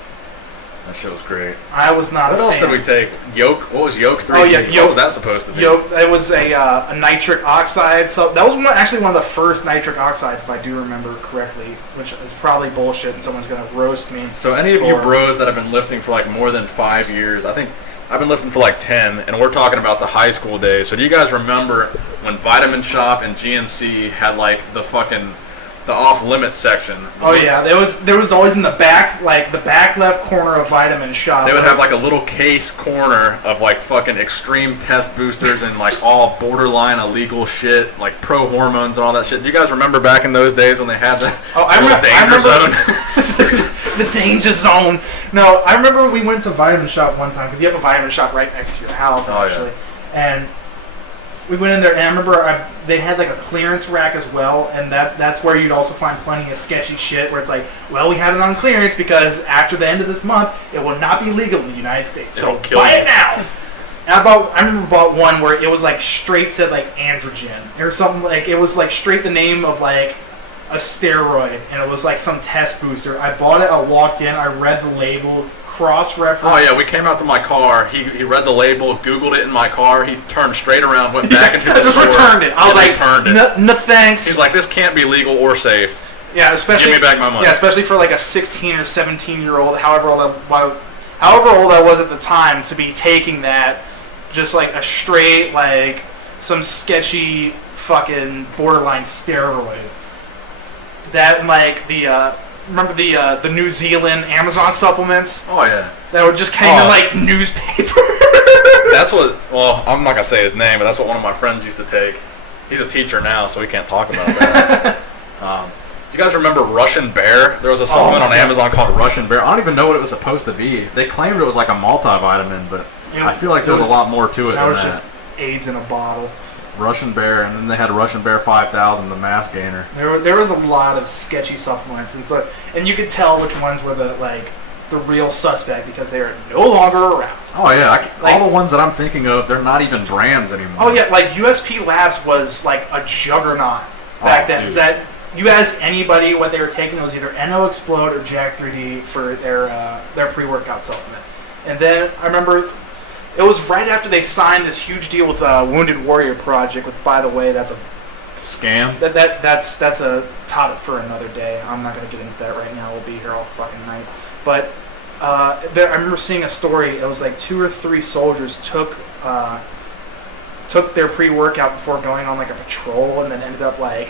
That shit was great. I was not What a else fan. did we take? Yolk? What was Yolk 3? Oh, yeah, What Yolk. was that supposed to be? Yolk, it was a nitric oxide. So that was actually one of the first nitric oxides, if I do remember correctly, which is probably bullshit and someone's going to roast me. So any of you bros that have been lifting for like more than 5 years, I think I've been lifting for like 10, and we're talking about the high school days. So do you guys remember when Vitamin Shop and GNC had like the off-limits section? Oh yeah, there was always in the back, like the back left corner of Vitamin Shop. They would have like a little case corner of like fucking extreme test boosters and like all borderline illegal shit, like pro hormones and all that shit. Do you guys remember back in those days when they had the danger zone? The danger zone. No, I remember we went to Vitamin Shop one time because you have a Vitamin Shop right next to your house actually, and we went in there, and I remember they had like a clearance rack as well, and that's where you'd also find plenty of sketchy shit where it's like, well, we have it on clearance because after the end of this month, it will not be legal in the United States. So buy it now. And I remember bought one where it was like straight said like androgen or something, like it was like straight the name of like a steroid, and it was like some test booster. I bought it, I walked in, I read the label, cross-referenced. Oh yeah, we came out to my car, he read the label, Googled it in my car, he turned straight around, went back into the store. I just returned it. I was like, returned it. No thanks. He's like, this can't be legal or safe. Yeah, especially give me back my money. Yeah, especially for like a 16 or 17-year-old, however old I was at the time, to be taking that, just like a straight, like some sketchy fucking borderline steroid. That and like remember the New Zealand Amazon supplements? Oh yeah. That would just came in like newspaper. That's what. Well, I'm not gonna say his name, but that's what one of my friends used to take. He's a teacher now, so we can't talk about that. Do you guys remember Russian Bear? There was a supplement on Amazon called Russian Bear. I don't even know what it was supposed to be. They claimed it was like a multivitamin, but I feel like there was a lot more to it than that. That was just AIDS in a bottle. Russian Bear, and then they had Russian Bear 5000, the mass gainer. There was a lot of sketchy supplements, and you could tell which ones were the real suspect because they are no longer around. Oh yeah, all the ones that I'm thinking of, they're not even brands anymore. Oh yeah, like USP Labs was like a juggernaut back then. Is that you asked anybody what they were taking, it was either NO Explode or Jack 3D for their pre-workout supplement. And then I remember it was right after they signed this huge deal with Wounded Warrior Project, which, by the way, that's a scam. That's a topic for another day. I'm not going to get into that right now. We'll be here all fucking night. But I remember seeing a story. It was like 2 or 3 soldiers took their pre-workout before going on like a patrol, and then ended up like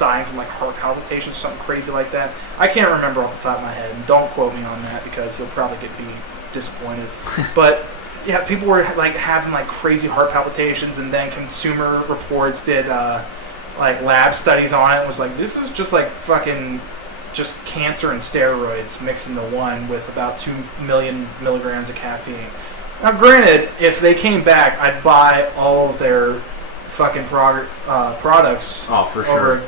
dying from like heart palpitations or something crazy like that. I can't remember off the top of my head, and don't quote me on that because you'll probably be disappointed. But yeah, people were like having like crazy heart palpitations, and then Consumer Reports did like lab studies on it and was like, this is just like fucking just cancer and steroids mixed into one with about 2 million milligrams of caffeine. Now granted, if they came back, I'd buy all of their fucking products. Oh, for sure.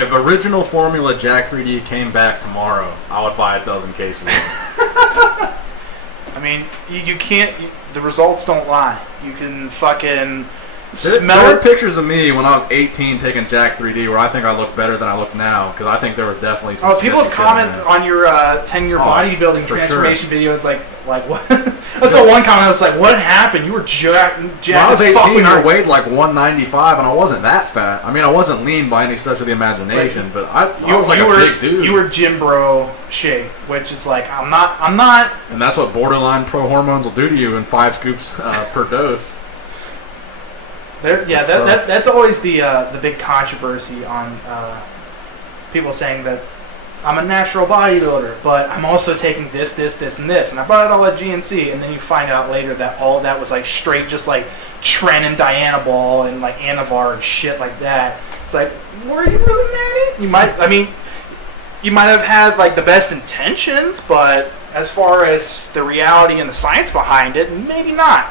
If original formula Jack 3D came back tomorrow, I would buy a dozen cases. I mean, you can't. The results don't lie. You can fucking There smell are it. pictures of me when I was 18 taking Jack 3D where I think I look better than I look now, because I think there was definitely some. Oh, people have commented on your 10-year bodybuilding transformation sure. video. It's like what? I saw one comment. I was like, "What happened? You were jacked when I was as fuck 18, I weighed like 195, and I wasn't that fat. I mean, I wasn't lean by any stretch of the imagination, but I was like a big dude. You were gym bro shape, which is like I'm not. And that's what borderline pro hormones will do to you in 5 scoops per dose. That's always the big controversy on people saying that I'm a natural bodybuilder, but I'm also taking this, and this, and I bought it all at GNC, and then you find out later that all of that was like straight, just like Tren and Dianabol and like Anavar and shit like that. It's like, were you really mad? You might have had like the best intentions, but as far as the reality and the science behind it, maybe not.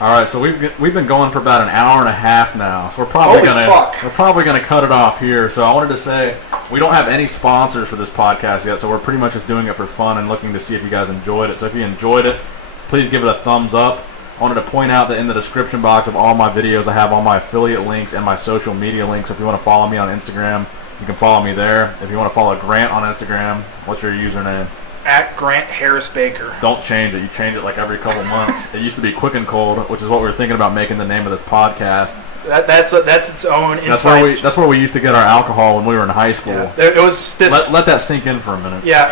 All right, so we've been going for about an hour and a half now, so we're probably gonna cut it off here. So I wanted to say we don't have any sponsors for this podcast yet, so we're pretty much just doing it for fun and looking to see if you guys enjoyed it. So if you enjoyed it, please give it a thumbs up. I wanted to point out that in the description box of all my videos, I have all my affiliate links and my social media links. If you want to follow me on Instagram, you can follow me there. If you want to follow Grant on Instagram, what's your username? At Grant Harris Baker. Don't change it. You change it like every couple months. It used to be Quick and Cold, which is what we were thinking about making the name of this podcast. That's its own insight. That's where we used to get our alcohol when we were in high school. Yeah, it was this. Let that sink in for a minute. Yeah.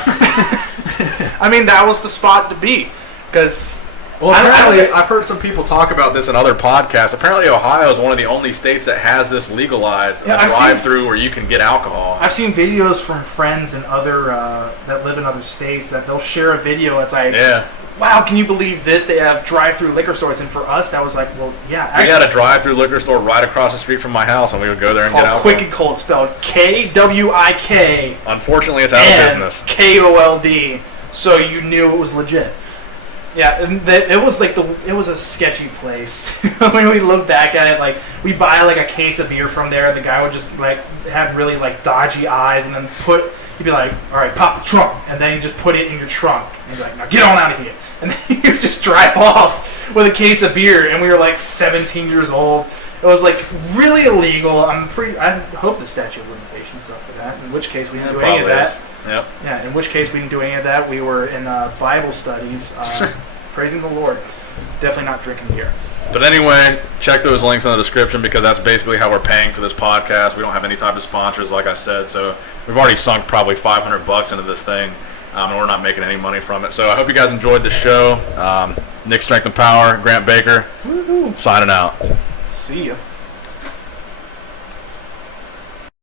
I mean, that was the spot to be, because. Well, apparently, I've heard some people talk about this in other podcasts. Apparently, Ohio is one of the only states that has this legalized, a drive-through where you can get alcohol. I've seen videos from friends and other that live in other states that they'll share a video. It's like, wow, can you believe this? They have drive-through liquor stores, and for us, that was like, well, yeah. Actually, we had a drive-through liquor store right across the street from my house, and we would go there and get alcohol. Quick and Cold, spelled Kwik. Unfortunately, it's out of business. KOLD, so you knew it was legit. Yeah, and it was like it was a sketchy place. When we look back at it, like we buy like a case of beer from there, the guy would just like have really like dodgy eyes, and then he'd be like, "All right, pop the trunk," and then he'd just put it in your trunk, and he'd be like, "Now get on out of here," and then he would just drive off with a case of beer, and we were like 17 years old. It was like really illegal. I hope the statute of limitations stuff for that. In which case we didn't do any of that. Yep. Yeah, in which case we didn't do any of that. We were in Bible studies, praising the Lord. Definitely not drinking beer. But anyway, check those links in the description because that's basically how we're paying for this podcast. We don't have any type of sponsors, like I said, so we've already sunk probably $500 into this thing, and we're not making any money from it. So I hope you guys enjoyed the show. Nick Strength and Power, Grant Baker, signing out. See ya.